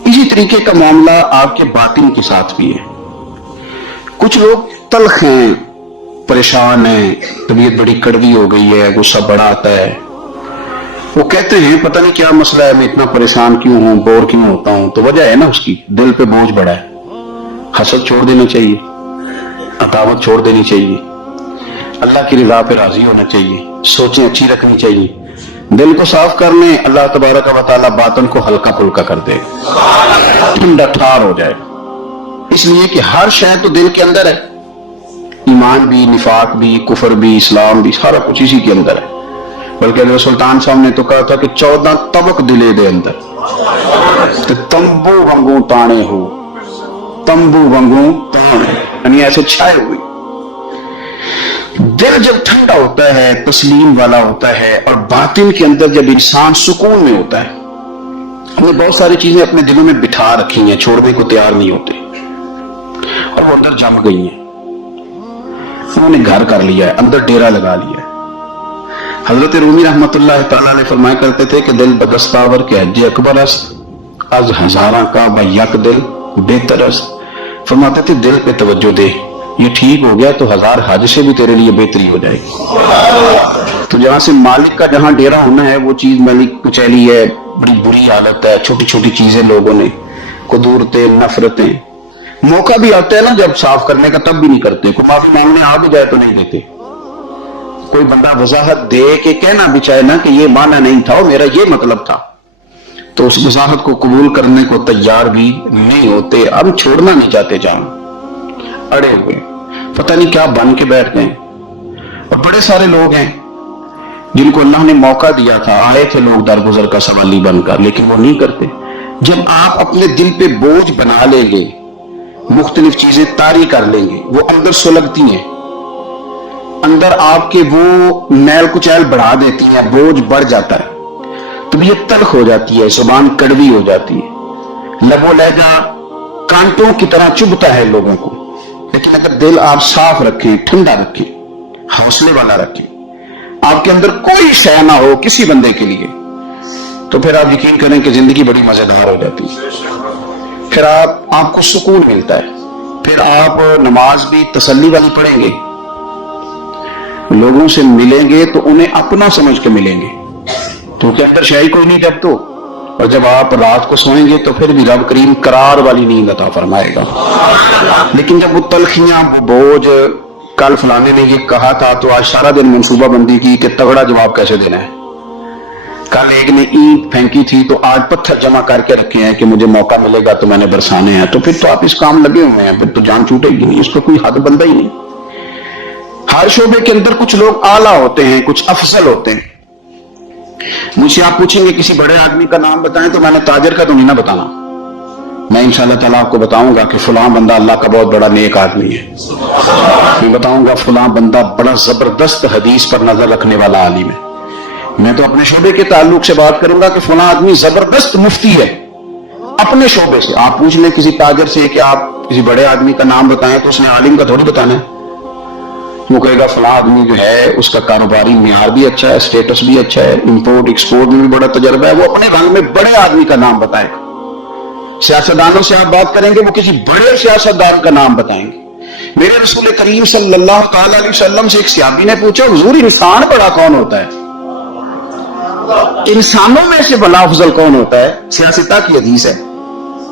اسی طریقے کا معاملہ آپ کے باطن کے ساتھ بھی ہے. کچھ لوگ تلخ ہیں, پریشان ہیں, طبیعت بڑی کڑوی ہو گئی ہے, غصہ بڑا آتا ہے. وہ کہتے ہیں پتہ نہیں کیا مسئلہ ہے, میں اتنا پریشان کیوں ہوں, بور کیوں ہوتا ہوں. تو وجہ ہے نا اس کی دل پہ بوجھ بڑا ہے. حسد چھوڑ دینا چاہیے, عداوت چھوڑ دینی چاہیے, اللہ کی رضا پہ راضی ہونا چاہیے, سوچیں اچھی رکھنی چاہیے. دل کو صاف کر لیں, اللہ تبارک و تعالیٰ باطن کو ہلکا پھلکا کر دے, ٹھنڈا ٹھار ہو جائے. اس لیے کہ ہر شے تو دل کے اندر ہے, ایمان بھی, نفاق بھی, کفر بھی, اسلام بھی, سارا کچھ اسی کے اندر ہے. بلکہ حضرت سلطان صاحب نے تو کہا تھا کہ 14 طبق دلے دے اندر, تمبو وانگوں تانے ہو, تمبو وانگوں تانے, یعنی ایسے چھائے ہوئے. دل جب ٹھنڈا ہوتا ہے, تسلیم والا ہوتا ہے, اور باطن کے اندر جب انسان سکون میں ہوتا ہے. ہم نے بہت ساری چیزیں اپنے دلوں میں بٹھا رکھی ہیں, چھوڑنے کو تیار نہیں ہوتے, اور وہ اندر جم گئی ہیں. انہوں نے گھر کر لیا ہے, اندر ڈیرا لگا لیا ہے. حضرت رومی رحمت اللہ تعالیٰ علیہ فرمایا کرتے تھے کہ دل بدستاور کے حج اکبر است, از ہزاراں کا و یک دل بہتر است. فرماتے تھے دل پہ توجہ دے, یہ ٹھیک ہو گیا تو 1000 حج سے بھی تیرے لیے بہتری ہو جائے گی. تو جہاں سے مالک کا جہاں ڈیرا ہونا ہے وہ چیز مالک کچیلی ہے, بڑی بری عادت ہے, چھوٹی چھوٹی چیزیں لوگوں نے, قدورتیں, نفرتیں. موقع بھی آتا ہے نا جب صاف کرنے کا, تب بھی نہیں کرتے. کوئی معافی مانگنے آ بھی جائے تو نہیں دیتے. کوئی بندہ وضاحت دے کے کہنا بھی چاہے نا کہ یہ معنی نہیں تھا, میرا یہ مطلب تھا, تو اس وضاحت کو قبول کرنے کو تیار بھی نہیں ہوتے. اب چھوڑنا نہیں چاہتے, جان اڑے ہوئے, پتہ نہیں کیا بن کے بیٹھ گئے. اور بڑے سارے لوگ ہیں جن کو اللہ نے موقع دیا تھا, آئے تھے لوگ درگزر کا سوالی بن کر, لیکن وہ نہیں کرتے. جب آپ اپنے دل پہ بوجھ بنا لیں گے, مختلف چیزیں طاری کر لیں گے, وہ اندر سلگتی ہیں, اندر آپ کے وہ میل کچیل بڑھا دیتی ہیں, بوجھ بڑھ جاتا ہے, طبیعت تلخ ہو جاتی ہے, زبان کڑوی ہو جاتی ہے, لب و لہجہ کانٹوں کی طرح چبھتا ہے لوگوں کو. لیکن اگر دل آپ صاف رکھیں, ٹھنڈا رکھیں, حوصلے والا رکھیں, آپ کے اندر کوئی شے نہ ہو کسی بندے کے لیے, تو پھر آپ یقین کریں کہ زندگی بڑی مزیدار ہو جاتی ہے. پھر آپ کو سکون ملتا ہے. پھر آپ نماز بھی تسلی والی پڑھیں گے, لوگوں سے ملیں گے تو انہیں اپنا سمجھ کے ملیں گے, کیونکہ اندر شے کوئی نہیں جب تو. اور جب آپ رات کو سوئیں گے تو پھر بھی رب کریم قرار والی نیند عطا فرمائے گا. لیکن جب وہ تلخیاں, وہ بوجھ, کل فلانے نے یہ کہا تھا تو آج سارا دن منصوبہ بندی کی کہ تگڑا جواب کیسے دینا ہے, کل ایک نے اینٹ پھینکی تھی تو آج پتھر جمع کر کے رکھے ہیں کہ مجھے موقع ملے گا تو میں نے برسانے ہیں, تو پھر تو آپ اس کام لگے ہوئے ہیں, پھر تو جان چھوٹے گی نہیں, اس کو کوئی حد بندہ ہی نہیں. ہر شعبے کے اندر کچھ لوگ اعلیٰ ہوتے ہیں, کچھ افضل ہوتے ہیں. مجھ سے آپ پوچھیں گے کسی بڑے آدمی کا نام بتائیں تو میں نے تاجر کا تو نہیں نہ بتانا, میں انشاءاللہ تعالیٰ آپ کو بتاؤں گا کہ فلاں بندہ اللہ کا بہت بڑا نیک آدمی ہے. میں بتاؤں گا فلاں بندہ بڑا زبردست حدیث پر نظر رکھنے والا عالم ہے. میں تو اپنے شعبے کے تعلق سے بات کروں گا کہ فلاں آدمی زبردست مفتی ہے اپنے شعبے سے. آپ پوچھ لیں کسی تاجر سے کہ آپ کسی بڑے آدمی کا نام بتائیں تو اس نے عالم کا تھوڑی بتانا ہے. وہ کہے گا فلاں آدمی جو ہے اس کا کاروباری معیار بھی اچھا ہے, سٹیٹس بھی اچھا ہے, امپورٹ ایکسپورٹ میں بھی بڑا تجربہ ہے, وہ اپنے رنگ میں بڑے آدمی کا نام بتائے گا. سیاستدانوں سے آپ بات کریں گے وہ کسی بڑے سیاستدان کا نام بتائیں گے. میرے رسول کریم صلی اللہ تعالی علیہ وسلم سے ایک صحابی نے پوچھا, حضور انسان بڑا کون ہوتا ہے, انسانوں میں سے بلا افضل کون ہوتا ہے؟ سیاستہ کی حدیث ہے,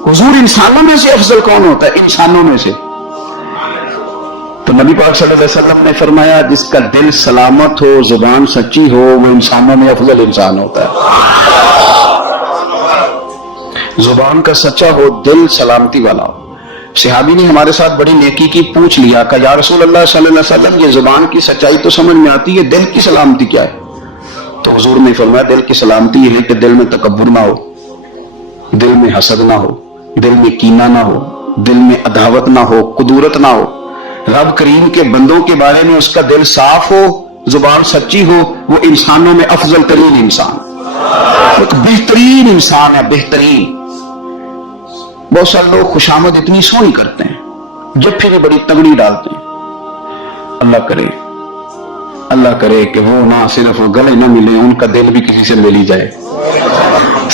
حضور انسانوں میں سے افضل کون ہوتا ہے؟ انسانوں میں سے. تو نبی پاک صلی اللہ علیہ وسلم نے فرمایا جس کا دل سلامت ہو، زبان سچی ہو، وہ انسانوں میں افضل انسان ہوتا ہے۔ زبان کا سچا ہو، دل سلامتی والا ہو۔ صحابی نے ہمارے ساتھ بڑی نیکی کی، پوچھ لیا کہ یا رسول اللہ صلی اللہ علیہ وسلم یہ زبان کی سچائی تو سمجھ میں آتی ہے، دل کی سلامتی کیا ہے؟ تو حضور نے فرمایا دل کی سلامتی یہ ہے کہ دل میں تکبر نہ ہو، دل میں حسد نہ ہو، دل میں کینہ نہ ہو، دل میں عداوت نہ ہو، قدورت نہ ہو، رب کریم کے بندوں کے بارے میں اس کا دل صاف ہو، زبان سچی ہو، وہ انسانوں میں افضل ترین انسان، ایک بہترین انسان ہے، بہترین۔ بہت سارے لوگ خوشامد اتنی سونی کرتے ہیں، جب پھر بڑی تگڑی ڈالتے ہیں۔ اللہ کرے کہ وہ نہ صرف گلے نہ ملے، ان کا دل بھی کسی سے مل ہی جائے۔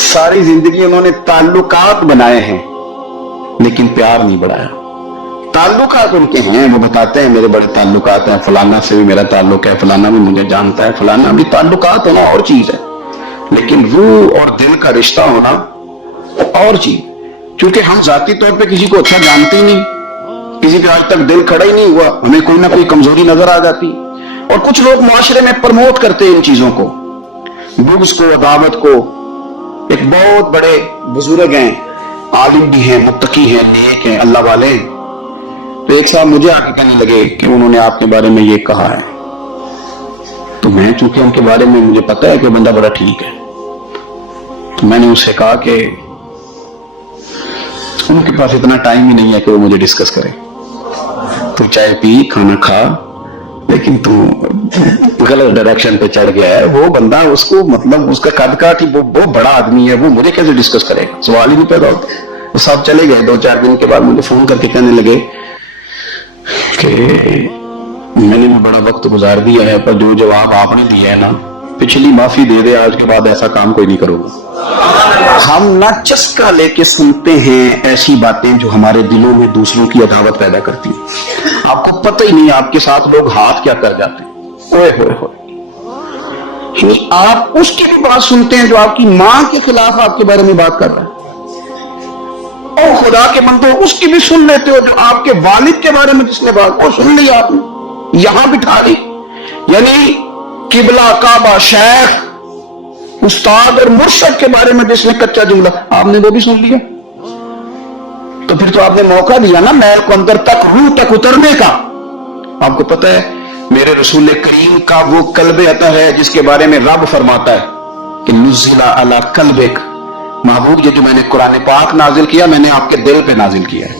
ساری زندگی انہوں نے تعلقات بنائے ہیں لیکن پیار نہیں بڑھایا۔ تعلقات ان کے ہیں، وہ بتاتے ہیں میرے بڑے تعلقات ہیں، فلانا سے بھی میرا تعلق ہے، فلانا بھی مجھے جانتا ہے، فلانا بھی۔ تعلقات ہونا اور چیز ہے، لیکن روح اور دل کا رشتہ ہونا اور چیز۔ کیونکہ ہم ذاتی طور پہ کسی کو اچھا جانتے ہی نہیں، کسی پہ آج تک دل کھڑا ہی نہیں ہوا، ہمیں کوئی نہ کوئی کمزوری نظر آ جاتی، اور کچھ لوگ معاشرے میں پرموٹ کرتے ہیں ان چیزوں کو، بغض کو، عداوت کو۔ ایک بہت بڑے بزرگ ہیں، عالم بھی ہیں، متقی ہیں، نیک ہیں، اللہ والے ہیں، تو ایک صاحب مجھے آ کے کہنے لگے کہ انہوں نے آپ کے بارے میں یہ کہا ہے۔ تو میں چونکہ ان کے بارے میں مجھے پتا ہے کہ بندہ بڑا ٹھیک ہے، تو میں نے ان سے کہا کہ ان کے پاس اتنا ٹائم ہی نہیں ہے کہ وہ مجھے ڈسکس کرے، تو چائے پی، کھانا کھا، لیکن تو غلط ڈائریکشن پہ چڑھ گیا ہے۔ وہ بندہ اس کو مطلب اس کا قد کاٹھی، وہ بڑا آدمی ہے، وہ مجھے کیسے ڈسکس کرے گا؟ سوال ہی نہیں پیدا ہوتا۔ وہ صاحب چلے گئے، 2-4 دن کے بعد مجھے فون کر کے کہنے لگے کہ میں نے بڑا وقت گزار دیا ہے، پر جو جواب آپ نے دیا ہے نا، پچھلی معافی دے دے، آج کے بعد ایسا کام کوئی نہیں کرو گا۔ ہم نہ چسکا لے کے سنتے ہیں ایسی باتیں جو ہمارے دلوں میں دوسروں کی عداوت پیدا کرتی ہیں۔ آپ کو پتہ ہی نہیں آپ کے ساتھ لوگ ہاتھ کیا کر جاتے ہیں۔ اوئے ہوئے ہوئے، آپ اس کی بھی بات سنتے ہیں جو آپ کی ماں کے خلاف آپ کے بارے میں بات کر رہا ہے، اور خدا کے بندو اس کی بھی سن لیتے ہو جو آپ کے والد کے بارے میں جس نے بات، وہ سن لی آپ نے، یہاں بٹھا لی۔ یعنی قبلہ، کعبہ، شیخ، استاد اور مرشد کے بارے میں جس نے کچا جملہ، آپ نے وہ بھی سن لیا، تو پھر تو آپ نے موقع دیا نا میل کو اندر تک، روح تک اترنے کا۔ آپ کو پتہ ہے میرے رسول کریم کا وہ قلب عطا ہے جس کے بارے میں رب فرماتا ہے کہ نزل علی قلبک، محبوب یہ جو میں نے قرآن پاک نازل کیا، میں نے آپ کے دل پہ نازل کیا ہے۔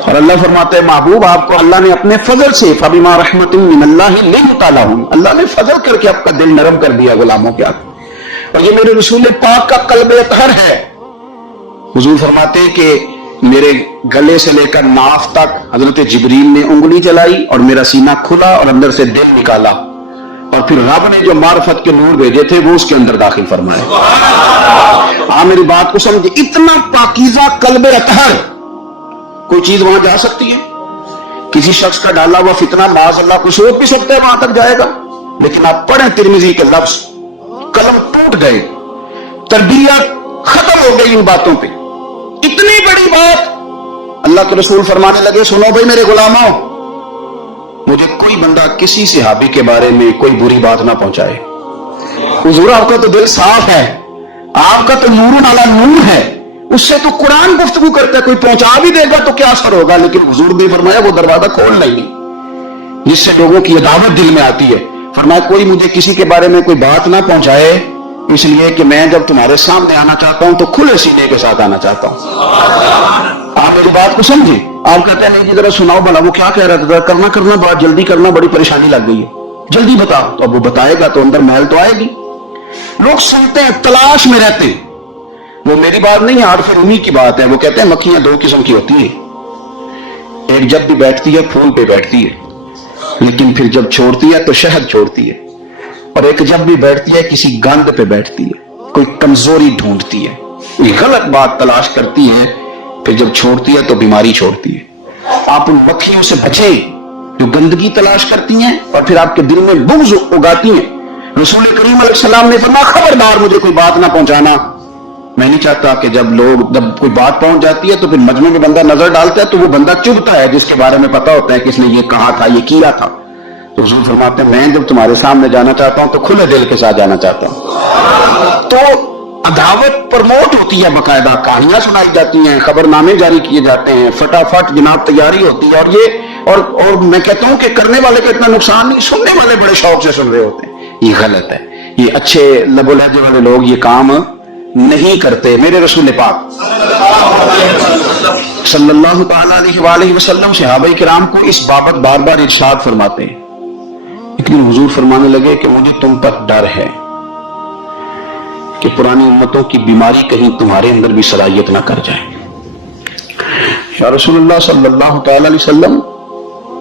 اور اللہ فرماتا ہے محبوب آپ کو اللہ نے اپنے فضل سے، فبما رحمۃ من اللہ لنت لہم، اللہ نے فضل کر کے آپ کا دل نرم کر دیا غلاموں کے آگے۔ اور یہ میرے رسول پاک کا قلب اطہر ہے۔ حضور فرماتے ہیں کہ میرے گلے سے لے کر ناف تک حضرت جبریل نے انگلی چلائی اور میرا سینہ کھلا اور اندر سے دل نکالا، اور پھر رب نے جو معرفت کے نور بھیجے تھے وہ اس کے اندر داخل فرمائے۔ آپ میری بات کو سمجھے، اتنا پاکیزہ قلب اطہر، کوئی چیز وہاں جا سکتی ہے؟ کسی شخص کا ڈالا ہوا فتنہ معاذ اللہ کو سوچ بھی سکتا ہے وہاں تک جائے گا؟ لیکن آپ پڑھیں ترمذی کے لفظ، قلم ٹوٹ گئے، تربیت ختم ہو گئی ان باتوں پہ۔ اتنی بڑی بات اللہ کے رسول فرمانے لگے، سنو بھائی میرے غلاموں، مجھے کوئی بندہ کسی صحابی کے بارے میں کوئی بری بات نہ پہنچائے۔ حضور آپ کا تو دل صاف ہے، آپ کا تو نور علی نور ہے، اس سے تو قرآن گفتگو کرتا ہے، کوئی پہنچا بھی دے گا تو کیا اثر ہوگا؟ لیکن حضور نے فرمایا وہ دروازہ کھولنا ہی نہیں جس سے لوگوں کی عداوت دل میں آتی ہے۔ فرمایا کوئی مجھے کسی کے بارے میں کوئی بات نہ پہنچائے، اس لیے کہ میں جب تمہارے سامنے آنا چاہتا ہوں تو کھلے سینے کے ساتھ آنا چاہتا ہوں۔ آپ میری بات کو سمجھیں۔ آپ کہتے ہیں نہیں جی ذرا سناؤ بھلا وہ کیا کہہ رہا تھا، کرنا بات جلدی کرنا، بڑی پریشانی لگ گئی ہے، جلدی بتاؤ۔ تو اب وہ بتائے گا تو اندر محل تو آئے گی۔ لوگ سنتے ہیں، تلاش میں رہتے ہیں۔ وہ میری بات نہیں ہے، عارف رومی کی بات ہے۔ وہ کہتے ہیں مکھیاں 2 قسم کی ہوتی ہیں، ایک جب بھی بیٹھتی ہے پھول پہ بیٹھتی ہے، لیکن پھر جب چھوڑتی ہے تو شہد چھوڑتی ہے، اور ایک جب بھی بیٹھتی ہے کسی گند پہ بیٹھتی ہے، کوئی کمزوری ڈھونڈتی ہے، کوئی غلط بات تلاش کرتی ہے، پھر جب چھوڑتی ہے تو بیماری چھوڑتی ہے۔ آپ ان مکھیوں سے بچیں جو گندگی تلاش کرتی ہیں اور پھر آپ کے دل میں بغض اگاتی ہیں۔ رسول کریم علیہ السلام نے فرمایا خبردار مجھے کوئی بات نہ پہنچانا، میں نہیں چاہتا کہ جب کوئی بات پہنچ جاتی ہے تو پھر مجمع میں بندہ نظر ڈالتا ہے تو وہ بندہ چبھتا ہے جس کے بارے میں پتا ہوتا ہے کہ اس نے یہ کہا تھا، یہ کیا تھا. تو حضور فرماتے ہیں میں جب تمہارے سامنے جانا چاہتا ہوں تو کھلے دل کے ساتھ جانا چاہتا ہوں. تو عداوت پرموٹ ہوتی ہے، باقاعدہ کہانیاں سنائی جاتی ہیں، خبر نامے جاری کیے جاتے ہیں، فٹافٹ جناب تیاری ہوتی ہے. اور میں کہتا ہوں کہ کرنے والے کا اتنا نقصان نہیں، سننے والے بڑے شوق سے سن رہے ہوتے ہیں. یہ غلط ہے. یہ اچھے لب و لہجے والے لوگ یہ کام نہیں کرتے. میرے رسول پاک صلی اللہ تعالی علیہ وآلہ وسلم صحابہ کرام کو اس بابت بار بار ارشاد فرماتے ہیں. ایک دن حضور فرمانے لگے کہ مجھے تم پر ڈر ہے کہ پرانی امتوں کی بیماری کہیں تمہارے اندر بھی صلاحیت نہ کر جائے. یا رسول اللہ صلی اللہ تعالی علیہ وسلم،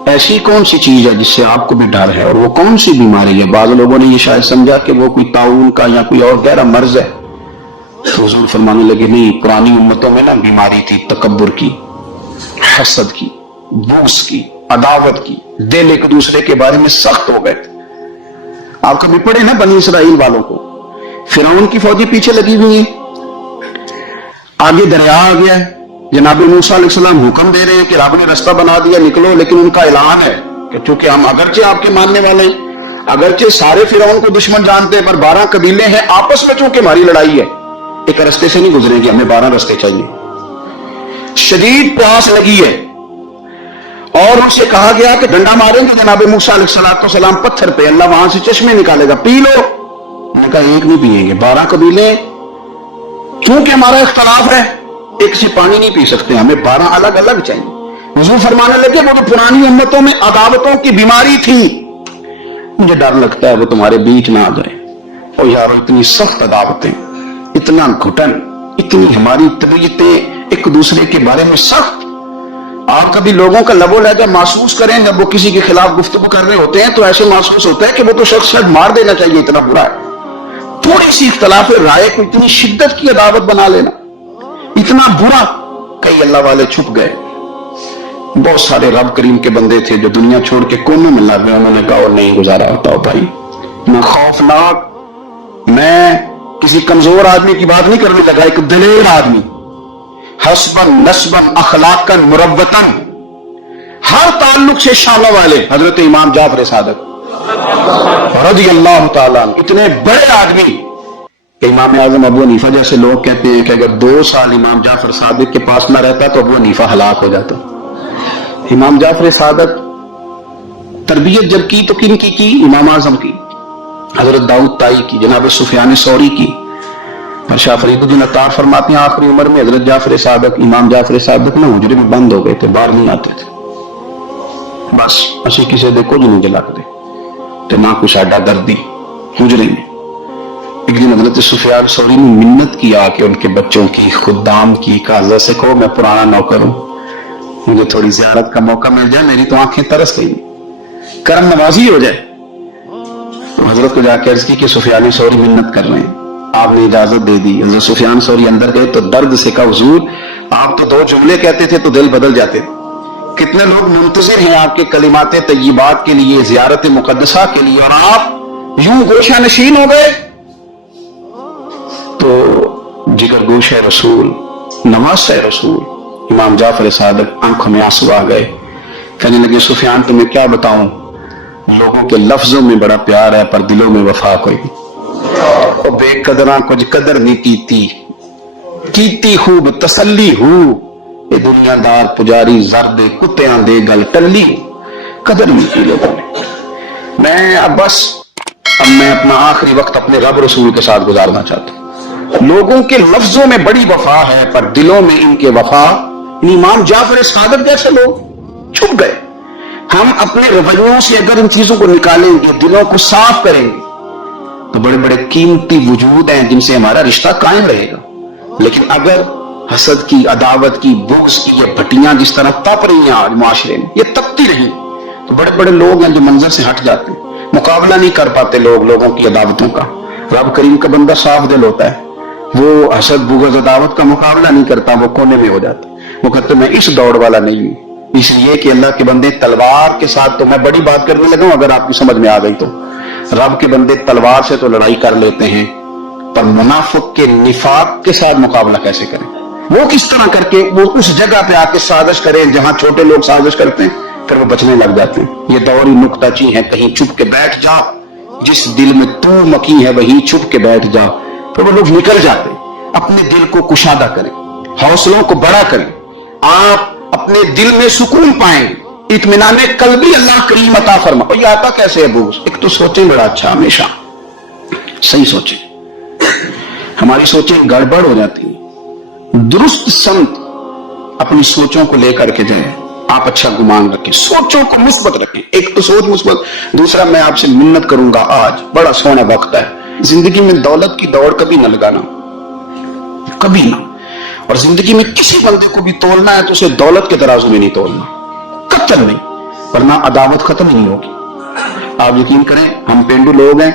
ایسی کون سی چیز ہے جس سے آپ کو بھی ڈر ہے، اور وہ کون سی بیماری ہے؟ بعض لوگوں نے یہ شاید سمجھا کہ وہ کوئی طاعون کا یا کوئی اور گہرا مرض ہے. تو حضور فرمانے لگے نہیں، پرانی امتوں میں نا بیماری تھی تکبر کی، حسد کی، بغض کی، عداوت کی. دل ایک دوسرے کے بارے میں سخت ہو گئے تھے. آپ کبھی پڑھے نا بنی اسرائیل والوں کو، فرعون کی فوجی پیچھے لگی ہوئی ہے، آگے دریا آ گیا ہے، جناب موسیٰ علیہ السلام حکم دے رہے ہیں کہ رب نے رستہ بنا دیا، نکلو. لیکن ان کا اعلان ہے کہ چونکہ ہم اگرچہ آپ کے ماننے والے ہیں، اگرچہ سارے فرعون کو دشمن جانتے ہیں، پر 12 قبیلے ہیں، آپس میں چونکہ ہماری لڑائی ہے، ایک رستے سے نہیں گزرے گی، ہمیں 12 رستے چاہیے. شدید پیاس لگی ہے اور ان سے کہا گیا کہ ڈنڈا ماریں گے جناب موسیٰ علیہ السلام پتھر پہ، اللہ وہاں سے چشمے نکالے گا، پی لو. انہوں نے کہا ایک نہیں پیئیں گے، 12 قبیلے کیونکہ ہمارا اختلاف ہے، ایک سے پانی نہیں پی سکتے، ہمیں 12 الگ الگ چاہیے. حضور فرمانے لگے وہ جو پرانی امتوں میں عداوتوں کی بیماری تھی، مجھے ڈر لگتا ہے وہ تمہارے بیچ نہ آ جائے. اور یار اتنی سخت عداوتیں، اتنا گھٹن، اتنی ہماری طبیعتیں ایک دوسرے کے بارے میں سخت. آپ کبھی لوگوں کا لب و لہجہ محسوس کریں جب وہ کسی کے خلاف گفتگو کر رہے ہوتے ہیں تو ایسے محسوس ہوتا ہے کہ وہ تو شخص شاید مار دینا چاہیے، اتنا برا ہے. تھوڑی سی اختلاف رائے کو اتنی شدت کی عداوت بنا لینا، اتنا برا. کئی اللہ والے چھپ گئے. بہت سارے رب کریم کے بندے تھے جو دنیا چھوڑ کے کونوں میں لگ گئے، انہوں نے کہا اور نہیں گزارا ہوتا ہو بھائی. میں خوفناک، میں کسی کمزور آدمی کی بات نہیں کرنے لگا، ایک دلیر آدمی، حسباً نسباً اخلاقاً مروتاً، ہر تعلق سے شانہ والے حضرت امام جعفر صادق رضی اللہ تعالیٰ عنہ. اتنے بڑے آدمی کہ امام اعظم ابو حنیفہ جیسے لوگ کہتے ہیں کہ اگر 2 سال امام جعفر صادق کے پاس نہ رہتا تو ابو حنیفہ ہلاک ہو جاتا. امام جعفر صادق تربیت جب کی تو کن کی؟ امام اعظم کی، حضرت داؤد طائی کی، جناب سفیان ثوری کی. شاہ فرید الدین عطار فرماتے ہیں آخری عمر میں حضرت جعفر صادق، امام جعفر صادق نہ حجرے میں بند ہو گئے تھے، باہر نہیں آتے تھے. بس اسی کسی دے کچھ نہیں جلا دے تو نہ کچھ ساڈا دردی حجرے میں. ایک دن حضرت سفیان ثوری نے منت کیا کہ ان کے بچوں کی، خدام کی، کہا سے کہو میں پرانا نوکر ہوں، مجھے تھوڑی زیارت کا موقع مل جائے، میری تو آنکھیں ترس گئی، کرم نوازی ہو جائے. تو حضرت کو جا کے عرض کی کہ سفیان ثوری منت کر رہے ہیں. آپ نے اجازت دے دی. حضرت سفیان ثوری اندر گئے تو درد سے کہا حضور آپ تو 2 جملے کہتے تھے تو دل بدل جاتے. کتنے لوگ منتظر ہیں آپ کے کلمات طیبات کے لیے، زیارت مقدسہ کے لیے، اور آپ یوں گوشہ نشین ہو گئے. تو جگر گوش رسول، نواز رسول امام جعفر صادق آنکھوں میں آنسو آ گئے. کہنے لگے سفیان تمہیں کیا بتاؤں، لوگوں کے لفظوں میں بڑا پیار ہے پر دلوں میں وفا کوئی. اور بے قدراں کچھ قدر نہیں کیتی خوب تسلی ہو، یہ دنیا دار پجاری زردے کتیاں دے گل ٹلی، قدر نہیں کی لوگوں نے. میں اب اپنا آخری وقت اپنے رب رسول کے ساتھ گزارنا چاہتا ہوں. لوگوں کے لفظوں میں بڑی وفا ہے پر دلوں میں ان کے وفا. امام جعفر صادق جیسے لوگ چھپ گئے. ہم اپنے رویوں سے اگر ان چیزوں کو نکالیں گے، دلوں کو صاف کریں گے، تو بڑے بڑے قیمتی وجود ہیں جن سے ہمارا رشتہ قائم رہے گا. لیکن اگر حسد کی، عداوت کی، بغض کی یہ بھٹیاں جس طرح تپ رہی ہیں آج معاشرے میں، یہ تپتی رہی تو بڑے بڑے لوگ ہیں جو منظر سے ہٹ جاتے ہیں، مقابلہ نہیں کر پاتے لوگوں کی عداوتوں کا. رب کریم کا بندہ صاف دل ہوتا ہے، وہ حسد بغض عداوت کا مقابلہ نہیں کرتا، وہ کونے میں ہو جاتا. وہ کہتے میں اس دوڑ والا نہیں ہوں. اس لیے کہ اللہ کے بندے تلوار کے ساتھ، تو میں بڑی بات کرنے لگا ہوں اگر آپ کی سمجھ میں آ گئی تو، رب کے بندے تلوار سے تو لڑائی کر لیتے ہیں پر منافق کے نفاق کے ساتھ مقابلہ کیسے کریں؟ وہ کس طرح کر کے وہ اس جگہ پہ آ کے سازش کریں جہاں چھوٹے لوگ سازش کرتے ہیں، پھر وہ بچنے لگ جاتے ہیں۔ یہ دوری نکتہ چی ہے، کہیں چھپ کے بیٹھ جا، جس دل میں تو مکی ہے وہیں چھپ کے بیٹھ جا، پھر وہ لوگ نکل جاتے۔ اپنے دل کو کشادہ کریں، حوصلوں کو بڑا کریں، آپ اپنے دل میں سکون پائیں، اطمینان قلبی اللہ کریم عطا فرما۔ اور یہ آتا کیسے ہے بغض؟ ایک تو سوچیں بڑا اچھا، ہمیشہ صحیح سوچیں۔ ہماری سوچیں گڑبڑ ہو جاتی ہیں، درست سمت اپنی سوچوں کو لے کر کے جائیں۔ آپ اچھا گمان رکھیں، سوچوں کو مثبت رکھیں۔ ایک تو سوچ مثبت، دوسرا میں آپ سے منت کروں گا، آج بڑا سونا وقت ہے، زندگی میں دولت کی دوڑ کبھی نہ لگانا، کبھی نہ۔ اور زندگی میں کسی بندے کو بھی تولنا ہے تو اسے دولت کے ترازو میں نہیں تولنا، قطعاً نہیں، ورنہ عداوت ختم نہیں ہوگی۔ آپ یقین کریں، ہم پینڈو لوگ ہیں،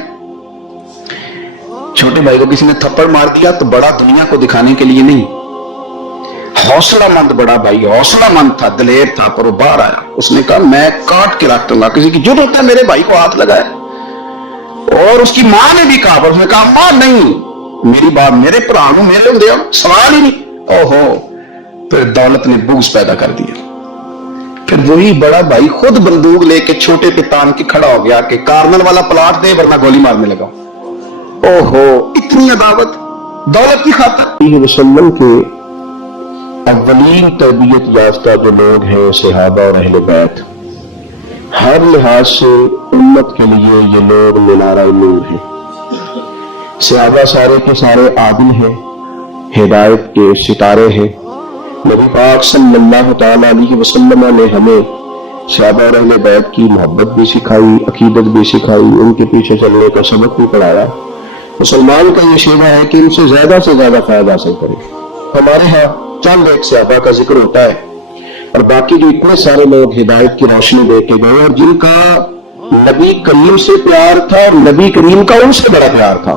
چھوٹے بھائی کو کسی نے تھپڑ مار دیا تو بڑا دنیا کو دکھانے کے لیے نہیں، حوصلہ مند بڑا بھائی، حوصلہ مند تھا، دلیر تھا، پر وہ باہر آیا، اس نے کہا میں کاٹ کے رکھ دوں گا۔ کسی کی جرت ہوتا ہے میرے بھائی کو ہاتھ لگائے؟ اور اس کی ماں نے بھی کہا، پر اس نے کہا ماں نہیں، میری بات میرے پرانو میرے دے سوال ہی نہیں۔ اوہو، پھر دولت نے بغض پیدا کر دیا۔ پھر وہی بڑا بھائی خود بندوق لے کے چھوٹے پہ تان کے کھڑا ہو گیا کہ کارنل والا پلاٹ دے ورنہ گولی مارنے لگا۔ اوہو، اتنی عداوت دولت کی خاطر۔ وسلم کے اولین تربیت یافتہ جو لوگ ہیں صحابہ اور اہل بیت، ہر لحاظ سے امت کے لیے یہ لوگ منارہ نور ہیں۔ صحابہ سارے کے سارے عادل ہیں، ہدایت کے ستارے ہیں۔ نبی پاک صلی اللہ تعالی علیہ وسلم نے ہمیں صحابہ اور اہل بیت کی محبت بھی سکھائی، عقیدت بھی سکھائی، ان کے پیچھے چلنے کا سبق بھی پڑھایا۔ مسلمان کا یہ شیوہ ہے کہ ان سے زیادہ فائدہ حاصل کرے۔ ہمارے ہاں چند ایک صحابہ کا ذکر ہوتا ہے، اور باقی جو اتنے سارے لوگ ہدایت کی روشنی دے کے گئے اور جن کا نبی کریم سے پیار تھا اور نبی کریم کا ان سے بڑا پیار تھا،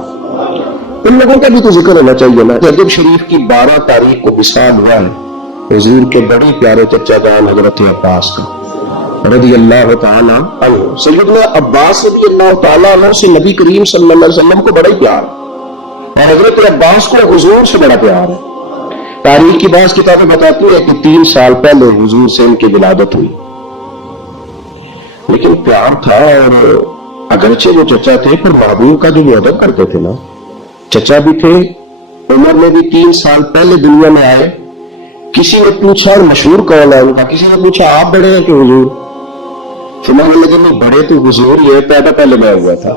ان لوگوں کا بھی تو ذکر ہونا چاہیے نا۔ رجب شریف کی 12 تاریخ کو وصال ہوا ہے حضور کے بڑے پیارے چچا جان حضرت عباس کا رضی اللہ تعالی عنہ۔ سیدنا عباس رضی اللہ تعالی عنہ سے نبی کریم صلی اللہ علیہ وسلم کو بڑا ہی پیار ہے، اور حضرت عباس کو حضور سے بڑا پیار ہے۔ تاریخ کی بعض کتابیں بتاتی ہیں کہ 3 سال پہلے حضور سے ان کی ولادت ہوئی، لیکن پیار تھا۔ اور اگرچہ وہ چچا تھے پر محبوب کا جو وہ ادب کرتے تھے نا، چچا بھی تھے، عمر میں بھی 3 سال پہلے دنیا میں آئے۔ کسی نے پوچھا، اور مشہور قول ہے ان کا، کسی نے پوچھا آپ بڑے ہیں کہ حضور؟ فرمانے لگے نہیں، بڑے تو حضور یہ پیدا پہلے میں ہوا تھا۔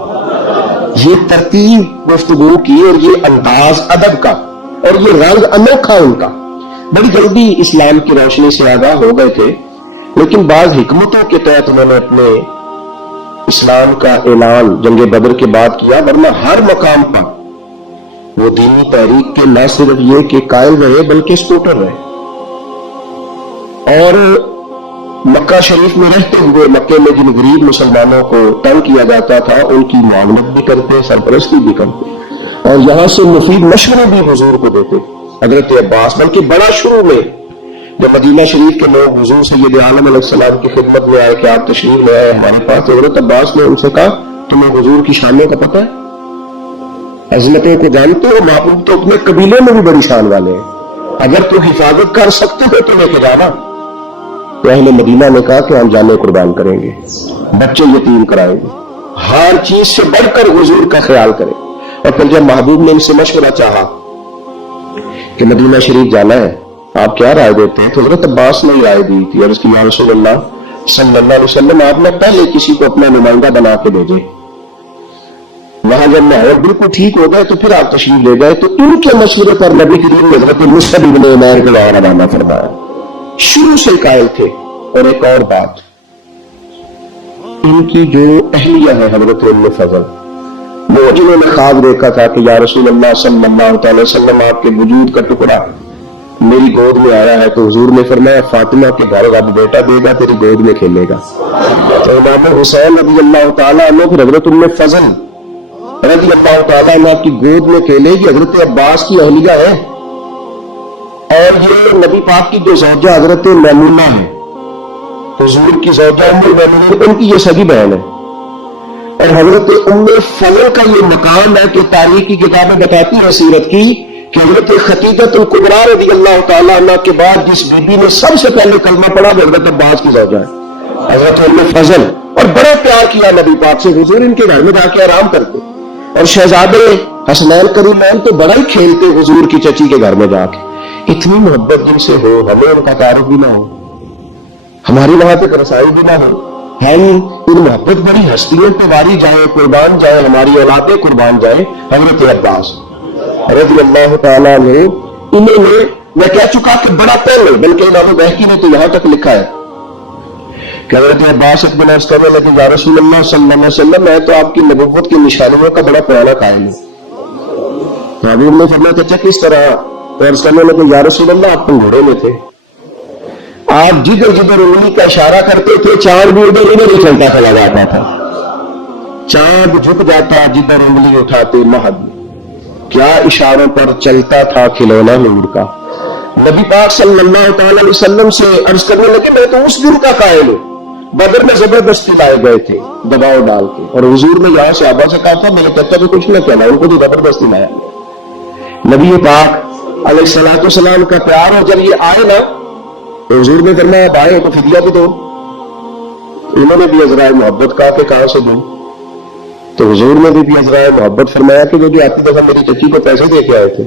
یہ ترتیب گفتگو کی اور یہ انداز ادب کا اور یہ رنگ انوکھا ان کا۔ بڑی جلدی اسلام کی روشنی سے آگاہ ہو گئے تھے، لیکن بعض حکمتوں کے تحت انہوں نے اپنے اسلام کا اعلان جنگ بدر کے بعد کیا، ورنہ ہر مقام پر وہ دینی تحریک کے نہ صرف یہ کہ قائل رہے بلکہ سپورٹر رہے۔ اور مکہ شریف میں رہتے ہوئے مکے میں جن غریب مسلمانوں کو تنگ کیا جاتا تھا ان کی معاونت بھی کرتے، سرپرستی بھی کرتے، اور یہاں سے مفید مشورے بھی حضور کو دیتے حضرت عباس۔ بلکہ بڑا شروع میں جب مدینہ شریف کے لوگ حضور سید عالم علیہ السلام کی خدمت میں آئے کہ آپ تشریف لے آئے ہمارے پاس، تو حضرت عباس نے ان سے کہا تمہیں حضور کی شانوں کا پتہ ہے، عظمتوں کو جانتے ہو؟ محبوب تو اپنے قبیلے میں بھی بڑی شان والے ہیں، اگر تو حفاظت کر سکتے ہو تو لے کے جانا۔ تو اہل مدینہ نے کہا کہ ہم جانیں قربان کریں گے، بچے یتیم کرائیں گے، ہر چیز سے بڑھ کر حضور کا خیال کریں۔ اور پھر جب محبوب نے ان سے مشورہ چاہا کہ مدینہ شریف جانا ہے، آپ کیا رائے دیتے ہیں؟ تو حضرت عباس نے رائے دی تھی اور اس کی یا رسول اللہ صلی اللہ علیہ وسلم آپ نے پہلے کسی کو اپنا نمائندہ بنا کے بھیجے، وہاں جب ماحول بالکل ٹھیک ہو گئے تو پھر آپ تشریف لے گئے۔ تو ان کے مشورے پر نبی کریم نے حضرت مصعب بن عمیر کو روانہ فرمایا، شروع سے قائل تھے۔ اور ایک اور بات، ان کی جو اہلیہ ہے حضرت ام فضل، وہ جنہوں نے خواب دیکھا تھا کہ یا رسول اللہ صلی اللہ تعالی وسلم آپ کے وجود کا ٹکڑا میری گود میں آیا ہے، تو حضور نے فرمایا فاطمہ کے گھر رب بیٹا دے گا، تیری گود میں کھیلے گا۔ تو امام حسین رضی اللہ تعالیٰ عنہ پھر حضرت ام فضل رضی اللہ تعالیٰ عنہ کی گود میں کھیلے گی، حضرت عباس کی اہلیہ ہے، اور یہ نبی پاک کی جو زوجہ حضرت میمونہ ہے، حضور کی زوجہ ام المومنین، ان کی یہ سگی بہن ہے۔ اور حضرت ام فضل کا یہ مقام ہے کہ تاریخ کی کتابیں بتاتی ہیں سیرت کی کہ حضرت خدیجہ الکبریٰ رضی اللہ تعالیٰ عنہ کے بعد جس بی بی نے سب سے پہلے کلمہ پڑھا وہ حضرت عباس کی زوجہ ہے، حضرت ام فضل، اور بڑا پیار کیا نبی پاک سے، حضور ان کے گھر میں جا کے آرام کرتے، اور شہزادے حسنین کریمین تو بڑا ہی کھیلتے حضور کی چچی کے گھر میں جا کے۔ اتنی محبت جن سے ہو، ہمیں ان کا تعارف بھی نہ ہو، ہماری وہاں تک رسائی بھی نہ ہو، ہم ان محبت بڑی ہستیوں پہ واری جائیں، قربان جائیں، ہماری اولادیں قربان جائیں۔ حضرت عباس رضی اللہ تعالیٰ نے انہوں نے، میں کہہ چکا کہ بڑا پہلے، بلکہ امام بہقی نے تو یہاں تک لکھا ہے کہ حضرت عباس اپنے اس کہنے لگے یا رسول اللہ صلی اللہ علیہ وسلم، میں تو آپ کی نبوت کی نشانیوں کا بڑا پرانا قائل ہوں۔ حضور نے فرمایا کہ کس طرح؟ اور اس کہنے لگے یا رسول اللہ، آپ تو گھوڑے میں تھے، آپ جدھر جدھر انگلی کا اشارہ کرتے تھے چاند بھی ادھر ادھر ہی چلتا چلا جاتا تھا، چاند جھک جاتا جدھر انگلی اٹھاتے، مہد کیا اشاروں پر چلتا تھا کھلونا نور کا۔ نبی پاک صلی اللہ تعالی علیہ وسلم سے عرض کرنے لگے میں تو اس دن کا قائل ہوں، بدر میں زبردستی لائے گئے تھے دباؤ ڈال کے، اور حضور نے یہاں صحابہ سے کہا تھا میں نے کہتا کہ کچھ نہ کہنا، ان کو تو زبردستی لایا۔ نبی پاک علیہ الصلوۃ والسلام کا پیار، اور جب یہ آئے نا تو حضور نے فرمایا اب آئے تو فدیہ بھی دو، انہوں نے بھی عذرائے محبت کہا کہ کہاں سے دوں، تو حضور نے بھی عذرائے محبت فرمایا کہ جو آتی دفعہ میری چچی کو پیسے دے کے آئے تھے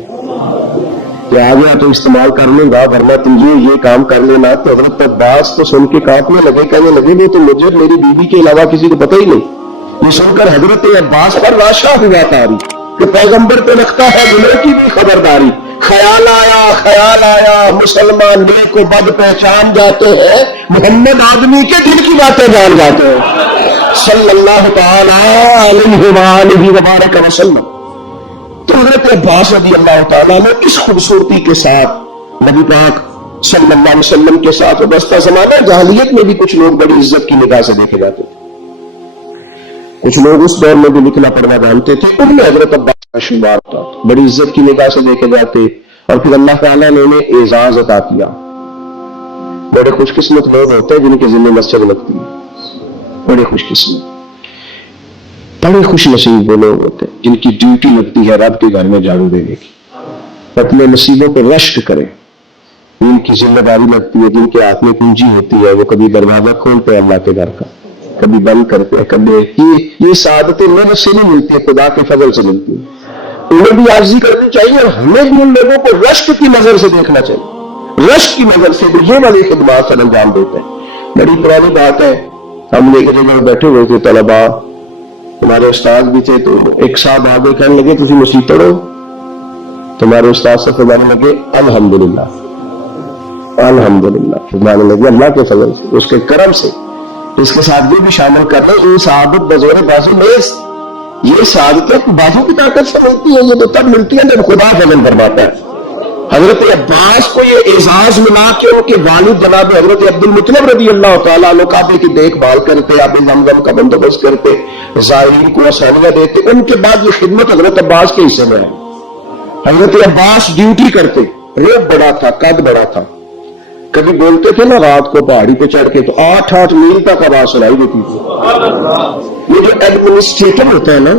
کہ آ گیا تو استعمال کر لوں گا، ورنہ تم یہ کام کر لینا۔ تو حضرت عباس تو سن کے کانپنے لگے، کہنے لگے وہ تو مجھے میری بیوی کے علاوہ کسی کو پتہ ہی نہیں۔ یہ سن کر حضرت عباس پر لاشا ہوا تاری کہ پیغمبر پہ رکھتا ہے گناہ کی بھی خبرداری۔ خیال آیا مسلمان نیک و بد پہچان جاتے ہیں، محمد آدمی کے دل کی باتیں جان جاتے ہیں صلی اللہ تعالی علیہ وآلہ وبارک وسلم۔ تو حضرت عباس رضی اللہ تعالیٰ نے اس خوبصورتی کے ساتھ نبی پاک صلی اللہ علیہ وسلم کے ساتھ وابستہ زمانہ جاہلیت میں بھی کچھ لوگ بڑی عزت کی نگاہ سے دیکھے جاتے تھے، کچھ لوگ اس دور میں بھی لکھنا پڑھنا جانتے تھے، ان میں حضرت عباس کا شمار تھا، بڑی عزت کی نگاہ سے دیکھے جاتے، اور پھر اللہ تعالیٰ نے انہیں اعزاز عطا کیا۔ بڑے خوش قسمت لوگ ہوتے ہیں جن کے ذمہ مسجد لگتی ہے، بڑے خوش قسمت، بڑے خوش نصیب وہ لوگ ہوتے ہیں جن کی ڈیوٹی لگتی ہے رب کے گھر میں جھاڑو دینے کی، اپنے نصیبوں پہ رشک کریں، ان کی ذمہ داری لگتی ہے، جن کے ہاتھ میں پونجی ہوتی ہے وہ کبھی دروازہ کھولتے ہیں اللہ کے گھر کا، کبھی بند کرتے ہیں، کبھی یہ سعادتیں محنت سے نہیں ملتی ہے، خدا کے فضل سے ملتی ہے۔ انہیں بھی عاجزی کرنی چاہیے، اور ہمیں بھی ان لوگوں کو رشک کی نظر سے دیکھنا چاہیے، رشک کی نظر سے یہ والی خدمات سے انجام دیتے ہیں۔ بڑی پرانی بات ہے، ہم ایک جگہ بیٹھے ہوئے تھے، طلبا ہمارے استاد بھی تھے، تو ایک صاحب آگے کہنے لگے تسی مسیح پڑھو، تو ہمارے استاد سے فرمانے لگے الحمدللہ الحمدللہ، فرمانے لگے اللہ کے فضل سے، اس کے کرم سے۔ اس کے ساتھ یہ بھی شامل کر رہے یہ سعادت بزور بازو نیز، یہ سعادتیں بازو کی طاقت سے ملتی ہے، یہ تو تب ملتی ہے جب خدا فضل فرماتا ہے۔ حضرت عباس کو یہ اعزاز ملا کہ ان کے والد جناب حضرت عبد المطلب رضی اللہ تعالیٰ عنہ کعبے کی دیکھ بھال کرتے، آب زمزم کا بندوبست کرتے، زائرین کو آسانیاں دیتے، ان کے بعد یہ خدمت حضرت عباس کے حصے میں ہے۔ حضرت عباس ڈیوٹی کرتے، ریب بڑا تھا، قد بڑا تھا، کبھی بولتے تھے نا رات کو پہاڑی پہ چڑھ کے تو 8 میل تک آواز سنائی دیتی تھی۔ یہ جو ایڈمنسٹریٹر ہوتا ہے نا،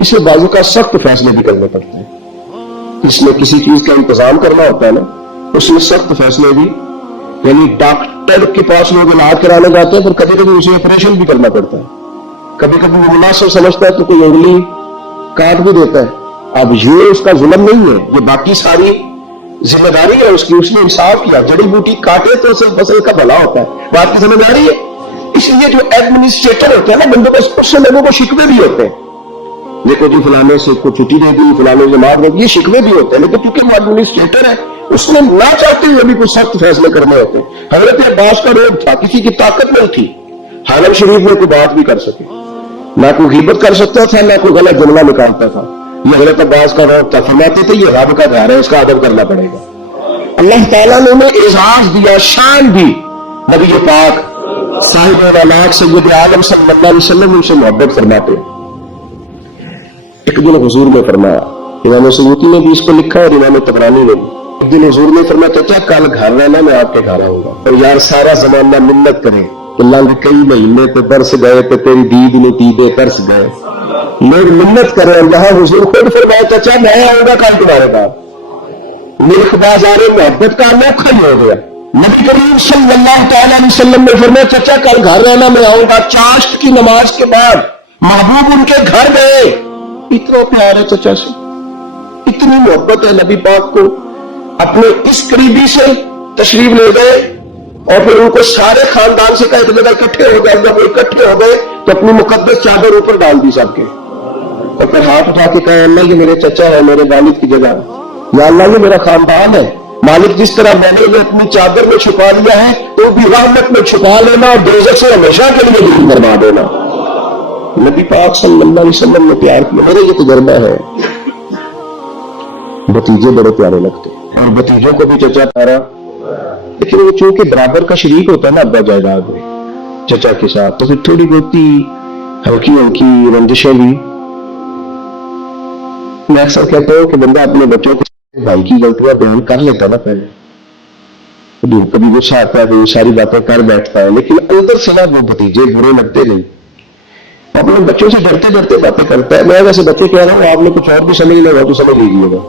اسے بازو کا سخت فیصلے بھی کرنے پڑتے ہیں، اس میں کسی چیز کا انتظام کرنا ہوتا ہے نا، اس میں سخت فیصلے بھی، یعنی ڈاکٹر کے پاس لوگ علاج کرانے جاتے ہیں، پھر کبھی کبھی اسے آپریشن بھی کرنا پڑتا ہے، کبھی کبھی وہ مناسب سمجھتا ہے تو کوئی انگلی کاٹ بھی دیتا ہے۔ اب یہ اس کا ظلم نہیں ہے، یہ باقی ساری ذمہ داری ہے اس کی، اس نے انصاف کیا، جڑی بوٹی کاٹے تو اسے فصل کا بھلا ہوتا ہے، بات کی ذمہ داری ہے۔ اس لیے جو ایڈمنسٹریٹر ہوتے ہیں نا بندوبست، اس سے لوگوں کو شکوے بھی ہوتے ہیں، دیکھو جی فلانے سے کو چھٹی دے دی، فلانے سے معاف دے دی، یہ شکوے بھی ہوتے ہیں، لیکن کیونکہ وہ ایڈمنسٹریٹر ہے اس نے نہ چاہتے ہوئے بھی کچھ سخت فیصلے کرنے ہوتے ہیں۔ حضرت عباس کا روب تھا، کسی کی طاقت نہیں تھی حرم شریف میں کوئی بات بھی کر سکے، نہ کوئی غیبت کر سکتا تھا، نہ کوئی غلط جملہ نکالتا تھا، یہ حضرت عباس کا روب تھا۔ فرماتے تھے یہ رب کا گھر ہے، اس کا ادب کرنا پڑے گا۔ اللہ تعالیٰ نے انہیں اعزاز دیا، شان دی، نبی پاک صاحب الاخلاق سید عالم صلی اللہ علیہ وسلم ان سے محبت فرماتے۔ ایک دن حضور نے فرمایا، امام سیوطی نے بھی اس کو لکھا اور امام طبرانی نے بھی، ایک دن حضور نے فرمایا چچا کل گھر رہنا، میں آپ کے گھر آؤں گا، اور یار سارا زمانہ منت کرے کہ لنگ کئی مہینے تو برس گئے تو تیری دید نے دیدے ترس گئے. لوگ منت کر رہے ہیں, یہاں حضور خود فرمایا چچا میں آؤں گا کل تمہارے پاس. ملک بازار محبت کا انوکھا ہی ہو گیا. نبی کریم صلی اللہ تعالیٰ علیہ وسلم نے فرمایا چچا کل گھر رہنا, میں آؤں گا. چاشت کی نماز کے بعد محبوب ان کے گھر گئے. اتنا پیار ہے چچا سے, اتنی محبت ہے نبی پاک کو. اپنے اس قریبی سے تشریف لے گئے اور پھر ان کو سارے خاندان سے ایک جگہ اکٹھے ہو گئے. جب وہ اکٹھے ہو گئے تو اپنی مقدس چادر اوپر ڈال دی سب کے, اور پھر ہاتھ اٹھا کے کہا اللہ یہ میرے چچا ہے, میرے والد کی جگہ, یا اللہ یہ میرا خاندان ہے. مالک جس طرح میں نے اپنی چادر میں چھپا لیا ہے تو بھی رحمت میں چھپا لینا اور دوزخ سے ہمیشہ کے لیے دور کروا دینا. نبی پاک صلی اللہ علیہ وسلم نے پیار کیا. میرا یہ تجربہ ہے, بھتیجے بڑے پیارے لگتے اور بھتیجوں کو بھی چچا پیارا, لیکن وہ چونکہ برابر کا شریک ہوتا ہے نا ابا جائیداد میں چچا کے ساتھ, تو پھر تھوڑی بہت ہلکی ہلکی رنجشیں بھی. میں اکثر کہتا ہوں کہ بندہ اپنے بچوں کو بھائی کی غلطیاں بیان کر لیتا نا پہلے, کبھی غصہ آتا ہے, وہ ساری باتیں کر بیٹھتا ہے, لیکن اندر سے نا وہ بھتیجے برے لگتے نہیں. اپنے بچوں سے ڈرتے ڈرتے باتیں کرتا ہے. میں ویسے بچے کہہ رہا ہوں, آپ نے کچھ اور بھی سمجھ لے گا تو سمجھ لیجیے گا.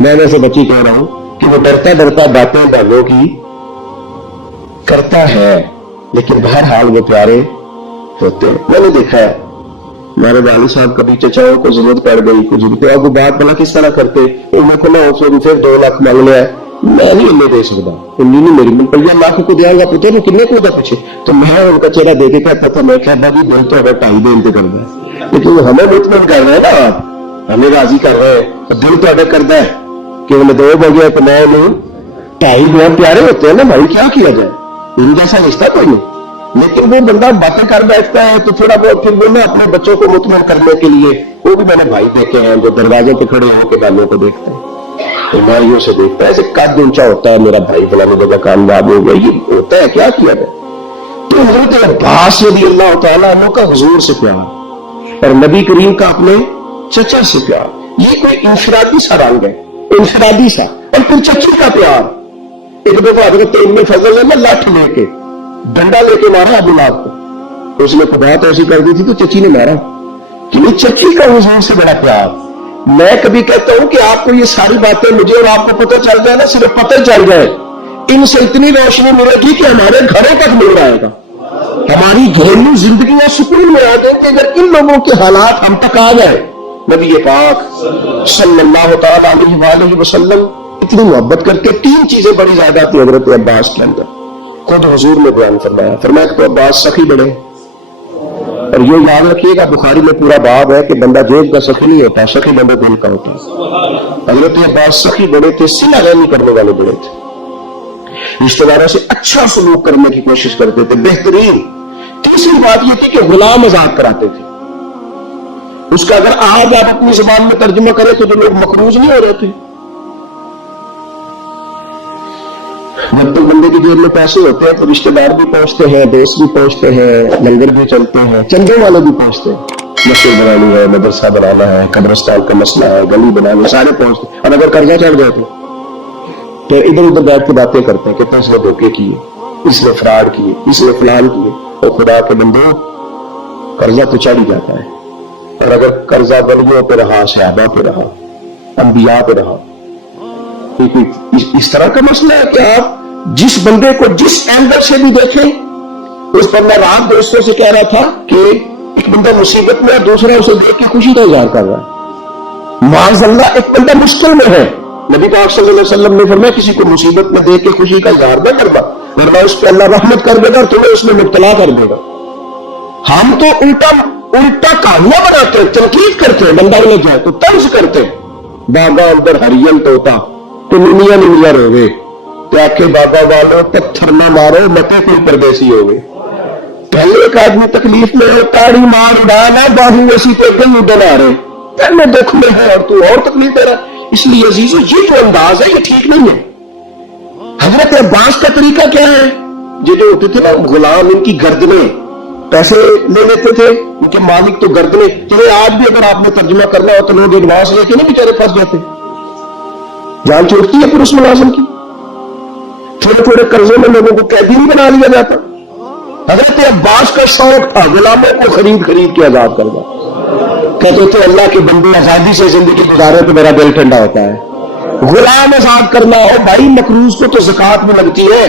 میں ویسے بچی کہہ رہا ہوں کہ وہ ڈرتا ڈرتا باتیں بہنوں کی کرتا ہے, لیکن بہرحال وہ پیارے ہوتے ہیں. میں نے دیکھا ہے ہمارے والد صاحب کبھی چچاؤں کو ضرورت پڑ گئی, کچھ ضرورت, اب وہ بات بنا کس طرح کرتے, انہوں کو نہ پھر 2 لاکھ مانگ لیا, میں نہیں انہیں دے سکتا, انہیں میری من پر لاکھ کو دیا گا, پوچھے تو کنے کو پوچھے, تو میں ان کا چہرہ دیکھ کے کہتا تھا میں کہتا جی دل تو اگر 2.5 دے انتظار کر دیں, لیکن ہمیں مطمئن کر رہے ہیں نا, آپ ہمیں راضی کر رہے ہیں, تو دل تو اگر کرتا ہے کہ انہیں 2 بجے تو میں انہیں 2.5 بہت پیارے ہوتے ہیں نا بھائی, کیا کیا جائے, ان جیسا رشتہ کوئی نہیں. لیکن وہ بندہ باتیں کر بیٹھتا ہے تو تھوڑا بہت پھر وہ نا اپنے بچوں کو مطمئن کرنے کے لیے, وہ بھی میں نے بھائی دیکھے ہیں جو دروازے پہ کھڑے ہو کے بالوں کو دیکھتے ہیں, الماریوں سے دیکھتا ہے, ایسے قد اونچا ہوتا ہے میرا بھائی فلانے جگہ کامیاب ہو گیا, یہ ہوتا ہے, کیا کیا جائے. تو حضرت عباس رضی اللہ تعالیٰ عنہ کا حضور سے پیار اور نبی کریم کا اپنے چچا سے پیار, یہ کوئی انفرادی سا رنگ ہے, انفرادی سا. اور پھر چچی کا پیار. ایک دفعہ حضرت ابن فضل نے لاٹھ لے کے ڈنڈا لے کے مارا ابو لہب کو, اس نے خدا تو ایسی کر دی تھی تو چچی نے مارا, کہ چچی کا حضور سے بڑا پیار. میں کبھی کہتا ہوں کہ آپ کو یہ ساری باتیں مجھے اور آپ کو پتہ چل جائے نا, صرف پتہ چل جائے, ان سے اتنی روشنی ملے گی کہ ہمارے گھروں تک مل جائے گا, ہماری گھریلو زندگیاں سکون میں آ جائیں کہ اگر ان لوگوں کے حالات ہم تک آ جائے. نبی پاک صلی اللہ تعالیٰ علیہ وآلہ وسلم اتنی محبت کر کے 3 چیزیں بڑی زیادہ تھی حضرت عباس کے اندر. خود حضور نے بیان فرمایا کہ تو عباس سخی بڑے, اور یہ یاد رکھیے گا بخاری میں پورا باب ہے کہ بندہ جیب کا سخی نہیں ہوتا, سخی بندہ دل کا ہوتا ہے. حضرت عباس سخی بڑے تھے, صلہ رحمی کرنے والے بڑے تھے, رشتہ داروں سے اچھا سلوک کرنے کی کوشش کرتے تھے, بہترین. تیسری بات یہ تھی کہ غلام آزاد کراتے تھے. اس کا اگر آج آپ اپنی زبان میں ترجمہ کریں تو جو لوگ مقروض نہیں ہو رہے تھے, جب تک بندے کی جیب میں پیسے ہوتے ہیں تو رشتہ دار بھی پہنچتے ہیں, دوست بھی پہنچتے ہیں, لنگر بھی چلتے ہیں, چندے والے بھی پہنچتے ہیں, مسجد بنانی ہے, مدرسہ بنانا ہے, قبرستان کا مسئلہ ہے, گلی بنانی, سارے پہنچتے ہیں. اور اگر قرضہ چڑھ گئے تو ادھر ادھر بیٹھ کے باتیں کرتے ہیں کہ اس نے دھوکے کیے, اس نے فراڈ کیے, اس نے فلان کیے. اور خدا کے بندوں قرضہ تو چڑھ ہی جاتا ہے, اور اگر قرضہ ولیوں پہ رہا, صحابہ پہ رہا, انبیاء پہ رہا, اس طرح کا مسئلہ ہے کہ آپ جس بندے کو جس اینگل سے بھی دیکھیں. اس پر میں رات دوستوں سے کہہ رہا تھا کہ ایک بندہ مصیبت میں, دوسرا اسے دیکھ کے خوشی کا اظہار کر رہا ہے. معاذ اللہ ایک بندہ مشکل میں ہے, نبی پاک صلی اللہ علیہ وسلم نے فرمایا کسی کو مصیبت میں دیکھ کے خوشی کا اظہار نہ کرنا, ورنہ اس پہ اللہ رحمت کر دے گا اور تمہیں اس میں مبتلا کر دے گا. ہم تو الٹا کہانیاں بناتے ہیں, تنقید کرتے ہیں, بندہ لگ جائے تو طنز کرتے ہیں. باغا اندر ہریل توتا تو نمیا رو گے, کے بابا والو پتھر نہ مارو متے کوئی پردیسی ہو گئے. پہلے ایک آدمی تکلیف میں ہے, تاڑی مار ڈالا باہو ایسی پہ گل بنا رہے, پہلے دکھ میں ہے اور تو اور تکلیف دے رہا. اس لیے عزیزو یہ جو انداز ہے یہ ٹھیک نہیں ہے. حضرت عباس کا طریقہ کیا ہے, یہ جو ہوتے تھے نا غلام, ان کی گردنیں پیسے لے لیتے تھے, ان کے مالک تو گردنیں. چلے آج بھی اگر آپ نے ترجمہ کرنا ہو تو لوگ ایڈوانس لے کے نا بیچارے پھنس جاتے, جان چھوڑتی ہے پھر اس ملازم کی. تھوڑے تھوڑے قرضوں میں لوگوں کو قیدی نہیں بنا لیا جاتا. حضرت عباس کا شوق تھا غلاموں کو خرید کے آزاد کرنا. کہتے تھے اللہ کے بندے آزادی سے زندگی گزارے تو میرا دل ٹھنڈا ہوتا ہے. غلام آزاد کرنا ہو بھائی، مقروض کو تو زکات میں لگتی ہے.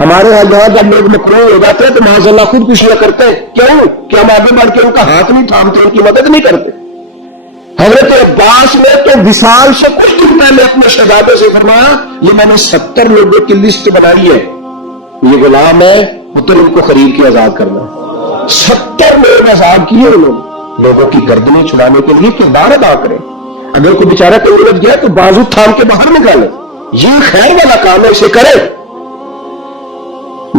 ہمارے یہاں جب لوگ مقروض ہو جاتے ہیں تو معاذ اللہ خودکشی کرتے ہیں. کیوں کہ ہم آگے بڑھ کے ان کا ہاتھ نہیں تھامتے، ان کی مدد نہیں کرتے. حضرت عباس نے تو وصال سے کچھ دن پہلے اپنے شہزادے سے فرمایا یہ میں نے 70 لوگوں کی لسٹ بنائی ہے، یہ غلام ہے، پتر ان کو خرید کے آزاد کرنا. 70 لوگ آزاد کیے انہوں لوگوں کی گردنیں چھڑانے کے لیے کردار ادا کریں. اگر کوئی بیچارہ کہیں لگ گیا تو بازو تھام کے باہر نکالے، یہ خیر والا کام ہے، اسے کرے.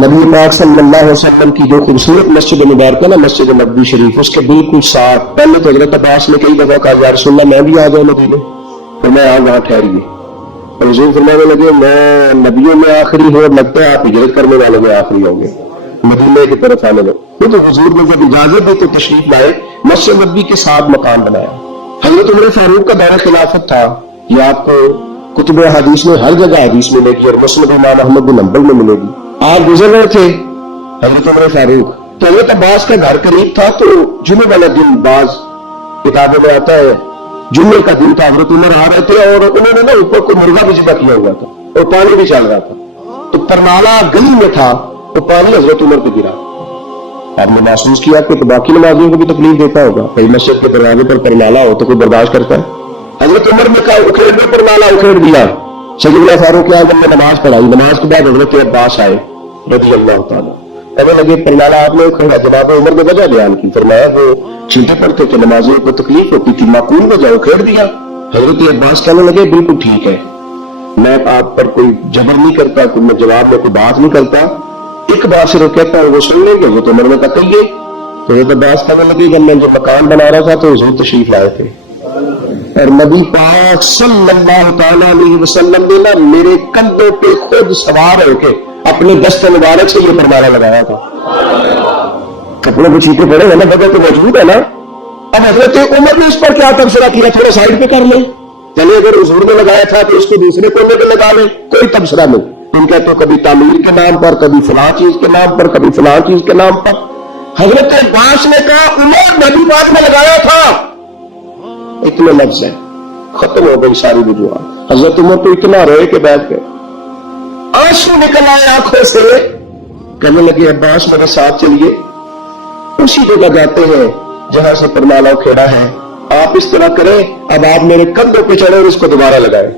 نبی پاک صلی اللہ علیہ وسلم کی جو خوبصورت مسجد مبارکہ نا مسجد نبوی شریف، اس کے بالکل ساتھ پہلے تو حضرت عباس نے کئی دفعہ کہا یا رسول اللہ میں بھی آ جاؤں مدینے، اور میں آؤں وہاں ٹھہریے. اور حضور فرمانے لگے میں نبیوں میں آخری ہوں اور لگتا ہے آپ ہجرت کرنے والوں میں آخری ہوں گے، مدینے کی طرف آنے لگے. تو حضور نے جب اجازت دی تو تشریف لائے، مسجد نبوی کے ساتھ مکان بنایا. حضرت عمر فاروق کا دور خلافت تھا، یہ آپ کو کتب حدیث میں ہر جگہ حدیث ملے گی اور مسند امام احمد بن حنبل میں ملے گی. آپ گزر رہے تھے حضرت عمر فاروق، تو حضرت عباس کا گھر قریب تھا، تو جمعے والا دن بعض کتابوں میں آتا ہے جمعے کا دن تھا، حضرت عمر آ رہے تھے اور انہوں نے نا اوپر کو مرغا بھی ذبح کیا ہوا تھا اور پانی بھی چل رہا تھا، تو پرنالہ گلی میں تھا، تو پانی حضرت عمر پہ گرا. آپ نے محسوس کیا کہ باقی نمازیوں کو بھی تکلیف دیتا ہوگا، کئی مسجد کے دروازے پر پرنالہ ہو تو کوئی برداشت کرتا ہے. حضرت عمر نے کہا اکھیڑ پرنالہ اکھیڑ دیا. سیدنا فاروق اعظم نے نماز پڑھائی، نماز کے بعد حضرت عباس آئے رضی اللہ تعالیٰ، کہنے لگے پرنالہ آپ نے اکھیڑا. جناب عمر نے وجہ بیان کی، فرمایا وہ چھینٹے پڑتے کہ نمازیوں کو تکلیف ہوتی تھی، معقول وجہ اکھیڑ دیا. حضرت عباس کہنے لگے بالکل ٹھیک ہے، میں آپ پر کوئی جبر نہیں کرتا، کوئی میں جواب میں کوئی بات نہیں کرتا، ایک بات صرف کہتا ہوں وہ سن لیں گے. وہ تو عمر نے کہا کہیے. تو حضرت عباس کہنے لگے جب میں جو مکان بنا رہا تھا تو حضور تشریف لائے تھے اور نبی پاک صلی اللہ تعالی علیہ وسلم نے نا میرے کندھوں پہ خود سوار ہو کے اپنے دست مبارک سے یہ پرنالہ لگایا تھا. کپڑوں کو چیٹے پڑے ہیں نا، بدل تو موجود ہے نا. اب حضرت عمر نے اس پر کیا تبصرہ کیا، تھوڑا سائڈ پہ کر لیں، چلیے اگر حضور نے لگایا تھا تو اس کو دوسرے کونے پہ لگا لیں، کوئی تبصرہ نہیں. ان کہتے ہیں کبھی تعمیر کے نام پر، کبھی فلاں چیز کے نام پر، کبھی فلاں چیز کے نام پر. حضرت عباس نے کہا عمر نبی پاک نے لگایا تھا، اتنے لفظ ہیں، ختم ہو گئی ساری وجوہات. حضرت عمر تو اتنا روئے کہ بیٹھ گئے، آنسو نکل آئے آنکھوں سے. کہنے لگے عباس میرے ساتھ چلیے، اسی جگہ جاتے ہیں جہاں سے پرنالہ کھیڑا ہے، آپ اس طرح کریں، اب آپ میرے کندھوں پہ چڑھے اور اس کو دوبارہ لگائیں.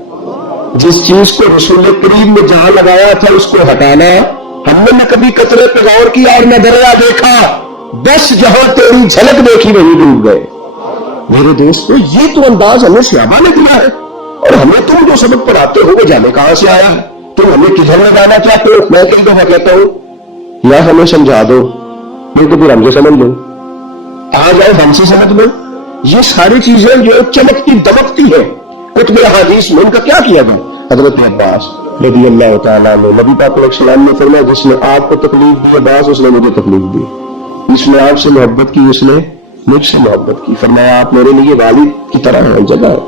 جس چیز کو رسول کریم نے جہاں لگایا تھا اس کو ہٹانا. ہم نے نہ کبھی قطرے پہ غور کیا اور نہ دریا دیکھا، بس جہاں تیری جھلک دیکھی وہی ڈوب گئے. میرے دوستو یہ تو انداز ہمیں صحابہ نے دیا ہے، اور ہمیں تم جو سبق پڑھاتے ہو وہ جانے کہاں سے آیا ہے؟ تم ہمیں کدھر لے جانا چاہتے ہو؟ میں کئی دفعہ کہتا ہوں یا ہمیں سمجھا دو نہیں تو پھر ہم سے سمجھ لو، آ جائے ہم سے سمجھ لو. یہ ساری چیزیں جو چمکتی دمکتی ہے کتب احادیث میں ان کا کیا کیا گیا؟ حضرت عباس رضی اللہ تعالیٰ عنہ، نبی پاک علیہ السلام نے فرمایا جس نے آپ کو تکلیف دی عباس اس نے مجھے تکلیف دی، جس نے آپ سے محبت کی اس نے مجھ سے محبت کی. فرمایا آپ میرے لیے والد کی طرح ہے، جگہ ہے.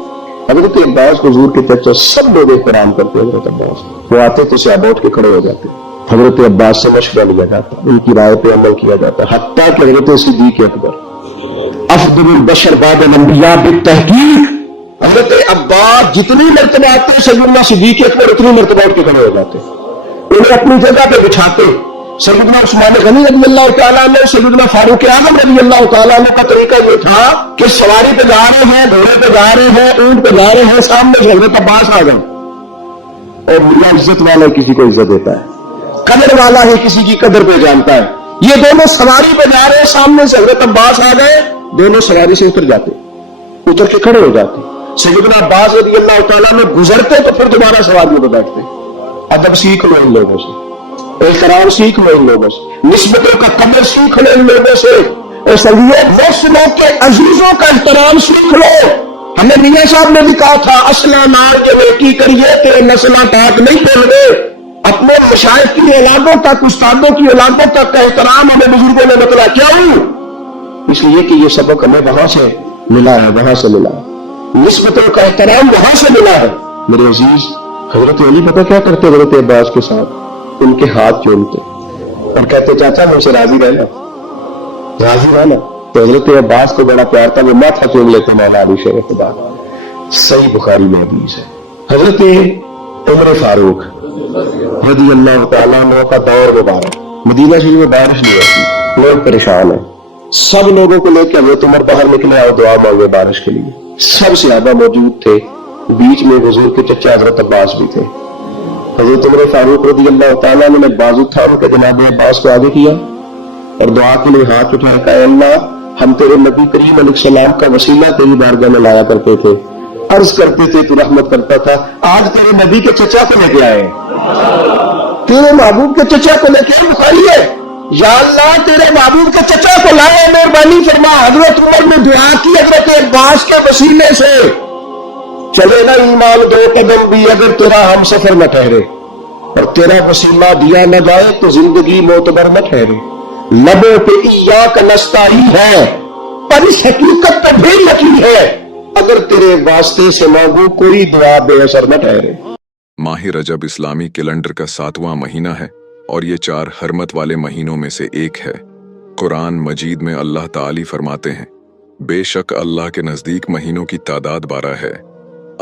حضرت عباس حضور کے چچا سب لوگ احترام کرتے. حضرت عباس وہ آتے تو صحابہ اٹھ کے کھڑے ہو جاتے، حضرت عباس سے مشورہ لیا جاتا، ان کی رائے پہ عمل کیا جاتا، حتیٰ کہ حضرت صدیق اکبر افضل البشر بعد الانبیاء بالتحقیق، حضرت عباس جتنی مرتبہ آتے سیدنا صدیق اکبر اتنی مرتبہ اٹھ کے کھڑے ہو جاتے، انہیں اپنی جگہ پہ بٹھاتے. سیدنا عثمان غنی رضی اللہ تعالیٰ عنہ، سیدنا فاروق اعظم رضی اللہ تعالیٰ عنہ کا طریقہ یہ تھا کہ سواری پہ جا رہے ہیں، گھوڑے پہ جا رہے ہیں، اونٹ پہ جا رہے ہیں، سامنے سے حضرت عباس آ گئے. اور میاں عزت والا کسی کو عزت دیتا ہے، قدر والا ہی کسی کی قدر پہ جانتا ہے. یہ دونوں سواری پہ جا رہے ہیں، سامنے سے حضرت عباس آ گئے، دونوں سواری سے اتر جاتے، اتر کے کھڑے ہو جاتے. سیدنا عباس رضی اللہ تعالیٰ میں گزرتے تو پھر دوبارہ سواریوں پہ بیٹھتے. ادب سیکھ لو ان لوگوں سے، احترام سیکھ لو ان لوگوں سے، نسبتوں کا قدر سیکھ لو ان لوگوں سے، اور سنگیوں کے عزیزوں کا احترام سیکھ لو. ہمیں میاں صاحب نے بھی کہا تھا اصلہ نار کے نیکی کریے تیرے نسلہ تاک نہیں پھیل گئے. اپنے مشائخ کی اولادوں تک، استادوں کی اولادوں تک کا احترام ہمیں بزرگوں نے بتلا. کیوں؟ اس لیے کہ یہ سبق ہمیں وہاں سے ملا ہے، وہاں سے ملا ہے، نسبتوں کا احترام وہاں سے ملا ہے. میرے عزیز حضرت علی پتہ کیا کرتے حضرت عباس کے ساتھ؟ ان کے ہاتھ چومتے، اور کہتے چاچا مجھ سے راضی رہنا، راضی رہنا. تو حضرت عباس کو بڑا پیار تھا، وہ ماتھا چوم لیتے مولا علی شیر خدا. صحیح بخاری میں حدیث ہے. حضرت عمر فاروق رضی اللہ تعالیٰ عنہ کا دور مبارک، مدینہ شریف میں بارش نہیں ہوتی، لوگ پریشان ہیں. سب لوگوں کو لے کے حضرت عمر باہر نکلے اور دعا مانگے بارش کے لیے. سب صحابہ موجود تھے، بیچ میں حضور کے چچا حضرت عباس بھی تھے. حضرت عمر فاروق رضی اللہ تعالیٰ عنہ نے بازو تھام کے جناب عباس کو آگے کیا اور دعا کے لیے ہاتھ اٹھایا، کہا اللہ ہم تیرے نبی کریم علیہ السلام کا وسیلہ تیری بارگاہ میں لایا کرتے تھے، عرض کرتے تھے تو رحمت کرتا تھا. آج تیرے نبی کے چچا کو لے کے آئے، تیرے محبوب کے چچا کو لے کے آئے. بخاری ہے، یا اللہ تیرے محبوب کے چچا کو لائے، مہربانی فرما. حضرت عمر نے دعا کی حضرت عباس کے وسیلے سے. چلے نا ایمان 2 قدم بھی اگر تیرا ہم سفر نہ ٹھہرے اور تیرا وسیلہ دیا نہ جائے تو زندگی معتبر نہ ٹھہرے. لبوں پہ ایاک نستعین ہے پر اس حقیقت پر بھی یقین ہے اگر تیرے واسطے سے مانگو کوئی دعا بے اثر نہ ٹھہرے. ماہ رجب اسلامی کیلنڈر کا 7واں مہینہ ہے اور یہ 4 حرمت والے مہینوں میں سے ایک ہے. قرآن مجید میں اللہ تعالی فرماتے ہیں، بے شک اللہ کے نزدیک مہینوں کی تعداد 12 ہے.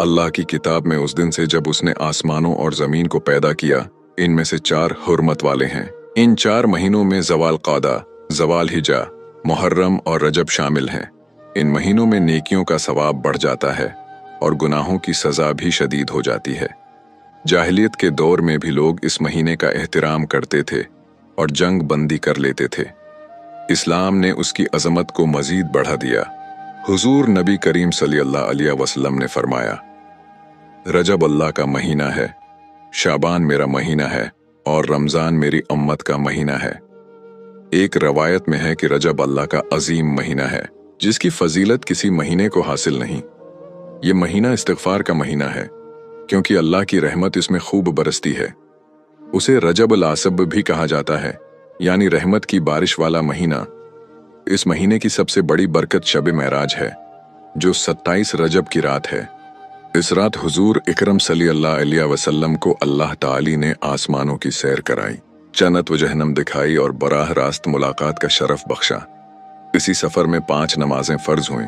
اللہ کی کتاب میں اس دن سے جب اس نے آسمانوں اور زمین کو پیدا کیا، ان میں سے 4 حرمت والے ہیں. ان 4 مہینوں میں زوال قعدہ، زوال حجہ، محرم اور رجب شامل ہیں. ان مہینوں میں نیکیوں کا ثواب بڑھ جاتا ہے اور گناہوں کی سزا بھی شدید ہو جاتی ہے. جاہلیت کے دور میں بھی لوگ اس مہینے کا احترام کرتے تھے اور جنگ بندی کر لیتے تھے. اسلام نے اس کی عظمت کو مزید بڑھا دیا. حضور نبی کریم صلی اللہ علیہ وسلم نے فرمایا، رجب اللہ کا مہینہ ہے، شعبان میرا مہینہ ہے اور رمضان میری امت کا مہینہ ہے. ایک روایت میں ہے کہ رجب اللہ کا عظیم مہینہ ہے جس کی فضیلت کسی مہینے کو حاصل نہیں. یہ مہینہ استغفار کا مہینہ ہے کیونکہ اللہ کی رحمت اس میں خوب برستی ہے. اسے رجب العصب بھی کہا جاتا ہے، یعنی رحمت کی بارش والا مہینہ. اس مہینے کی سب سے بڑی برکت شب معراج ہے جو 27 رجب کی رات ہے. اس رات حضور اکرم صلی اللہ علیہ وسلم کو اللہ تعالی نے آسمانوں کی سیر کرائی، جنت و جہنم دکھائی اور براہ راست ملاقات کا شرف بخشا. اسی سفر میں 5 نمازیں فرض ہوئیں.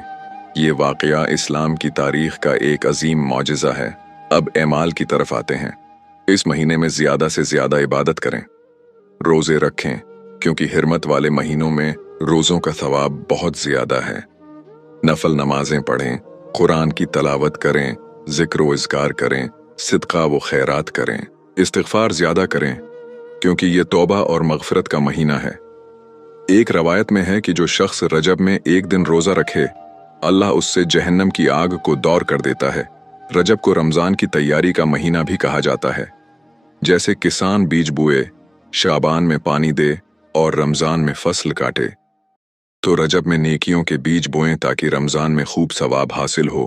یہ واقعہ اسلام کی تاریخ کا ایک عظیم معجزہ ہے. اب اعمال کی طرف آتے ہیں. اس مہینے میں زیادہ سے زیادہ عبادت کریں، روزے رکھیں کیونکہ حرمت والے مہینوں میں روزوں کا ثواب بہت زیادہ ہے. نفل نمازیں پڑھیں، قرآن کی تلاوت کریں، ذکر و اذکار کریں، صدقہ و خیرات کریں، استغفار زیادہ کریں کیونکہ یہ توبہ اور مغفرت کا مہینہ ہے. ایک روایت میں ہے کہ جو شخص رجب میں ایک دن روزہ رکھے، اللہ اس سے جہنم کی آگ کو دور کر دیتا ہے. رجب کو رمضان کی تیاری کا مہینہ بھی کہا جاتا ہے. جیسے کسان بیج بوئے، شعبان میں پانی دے اور رمضان میں فصل کاٹے، تو رجب میں نیکیوں کے بیج بوئیں تاکہ رمضان میں خوب ثواب حاصل ہو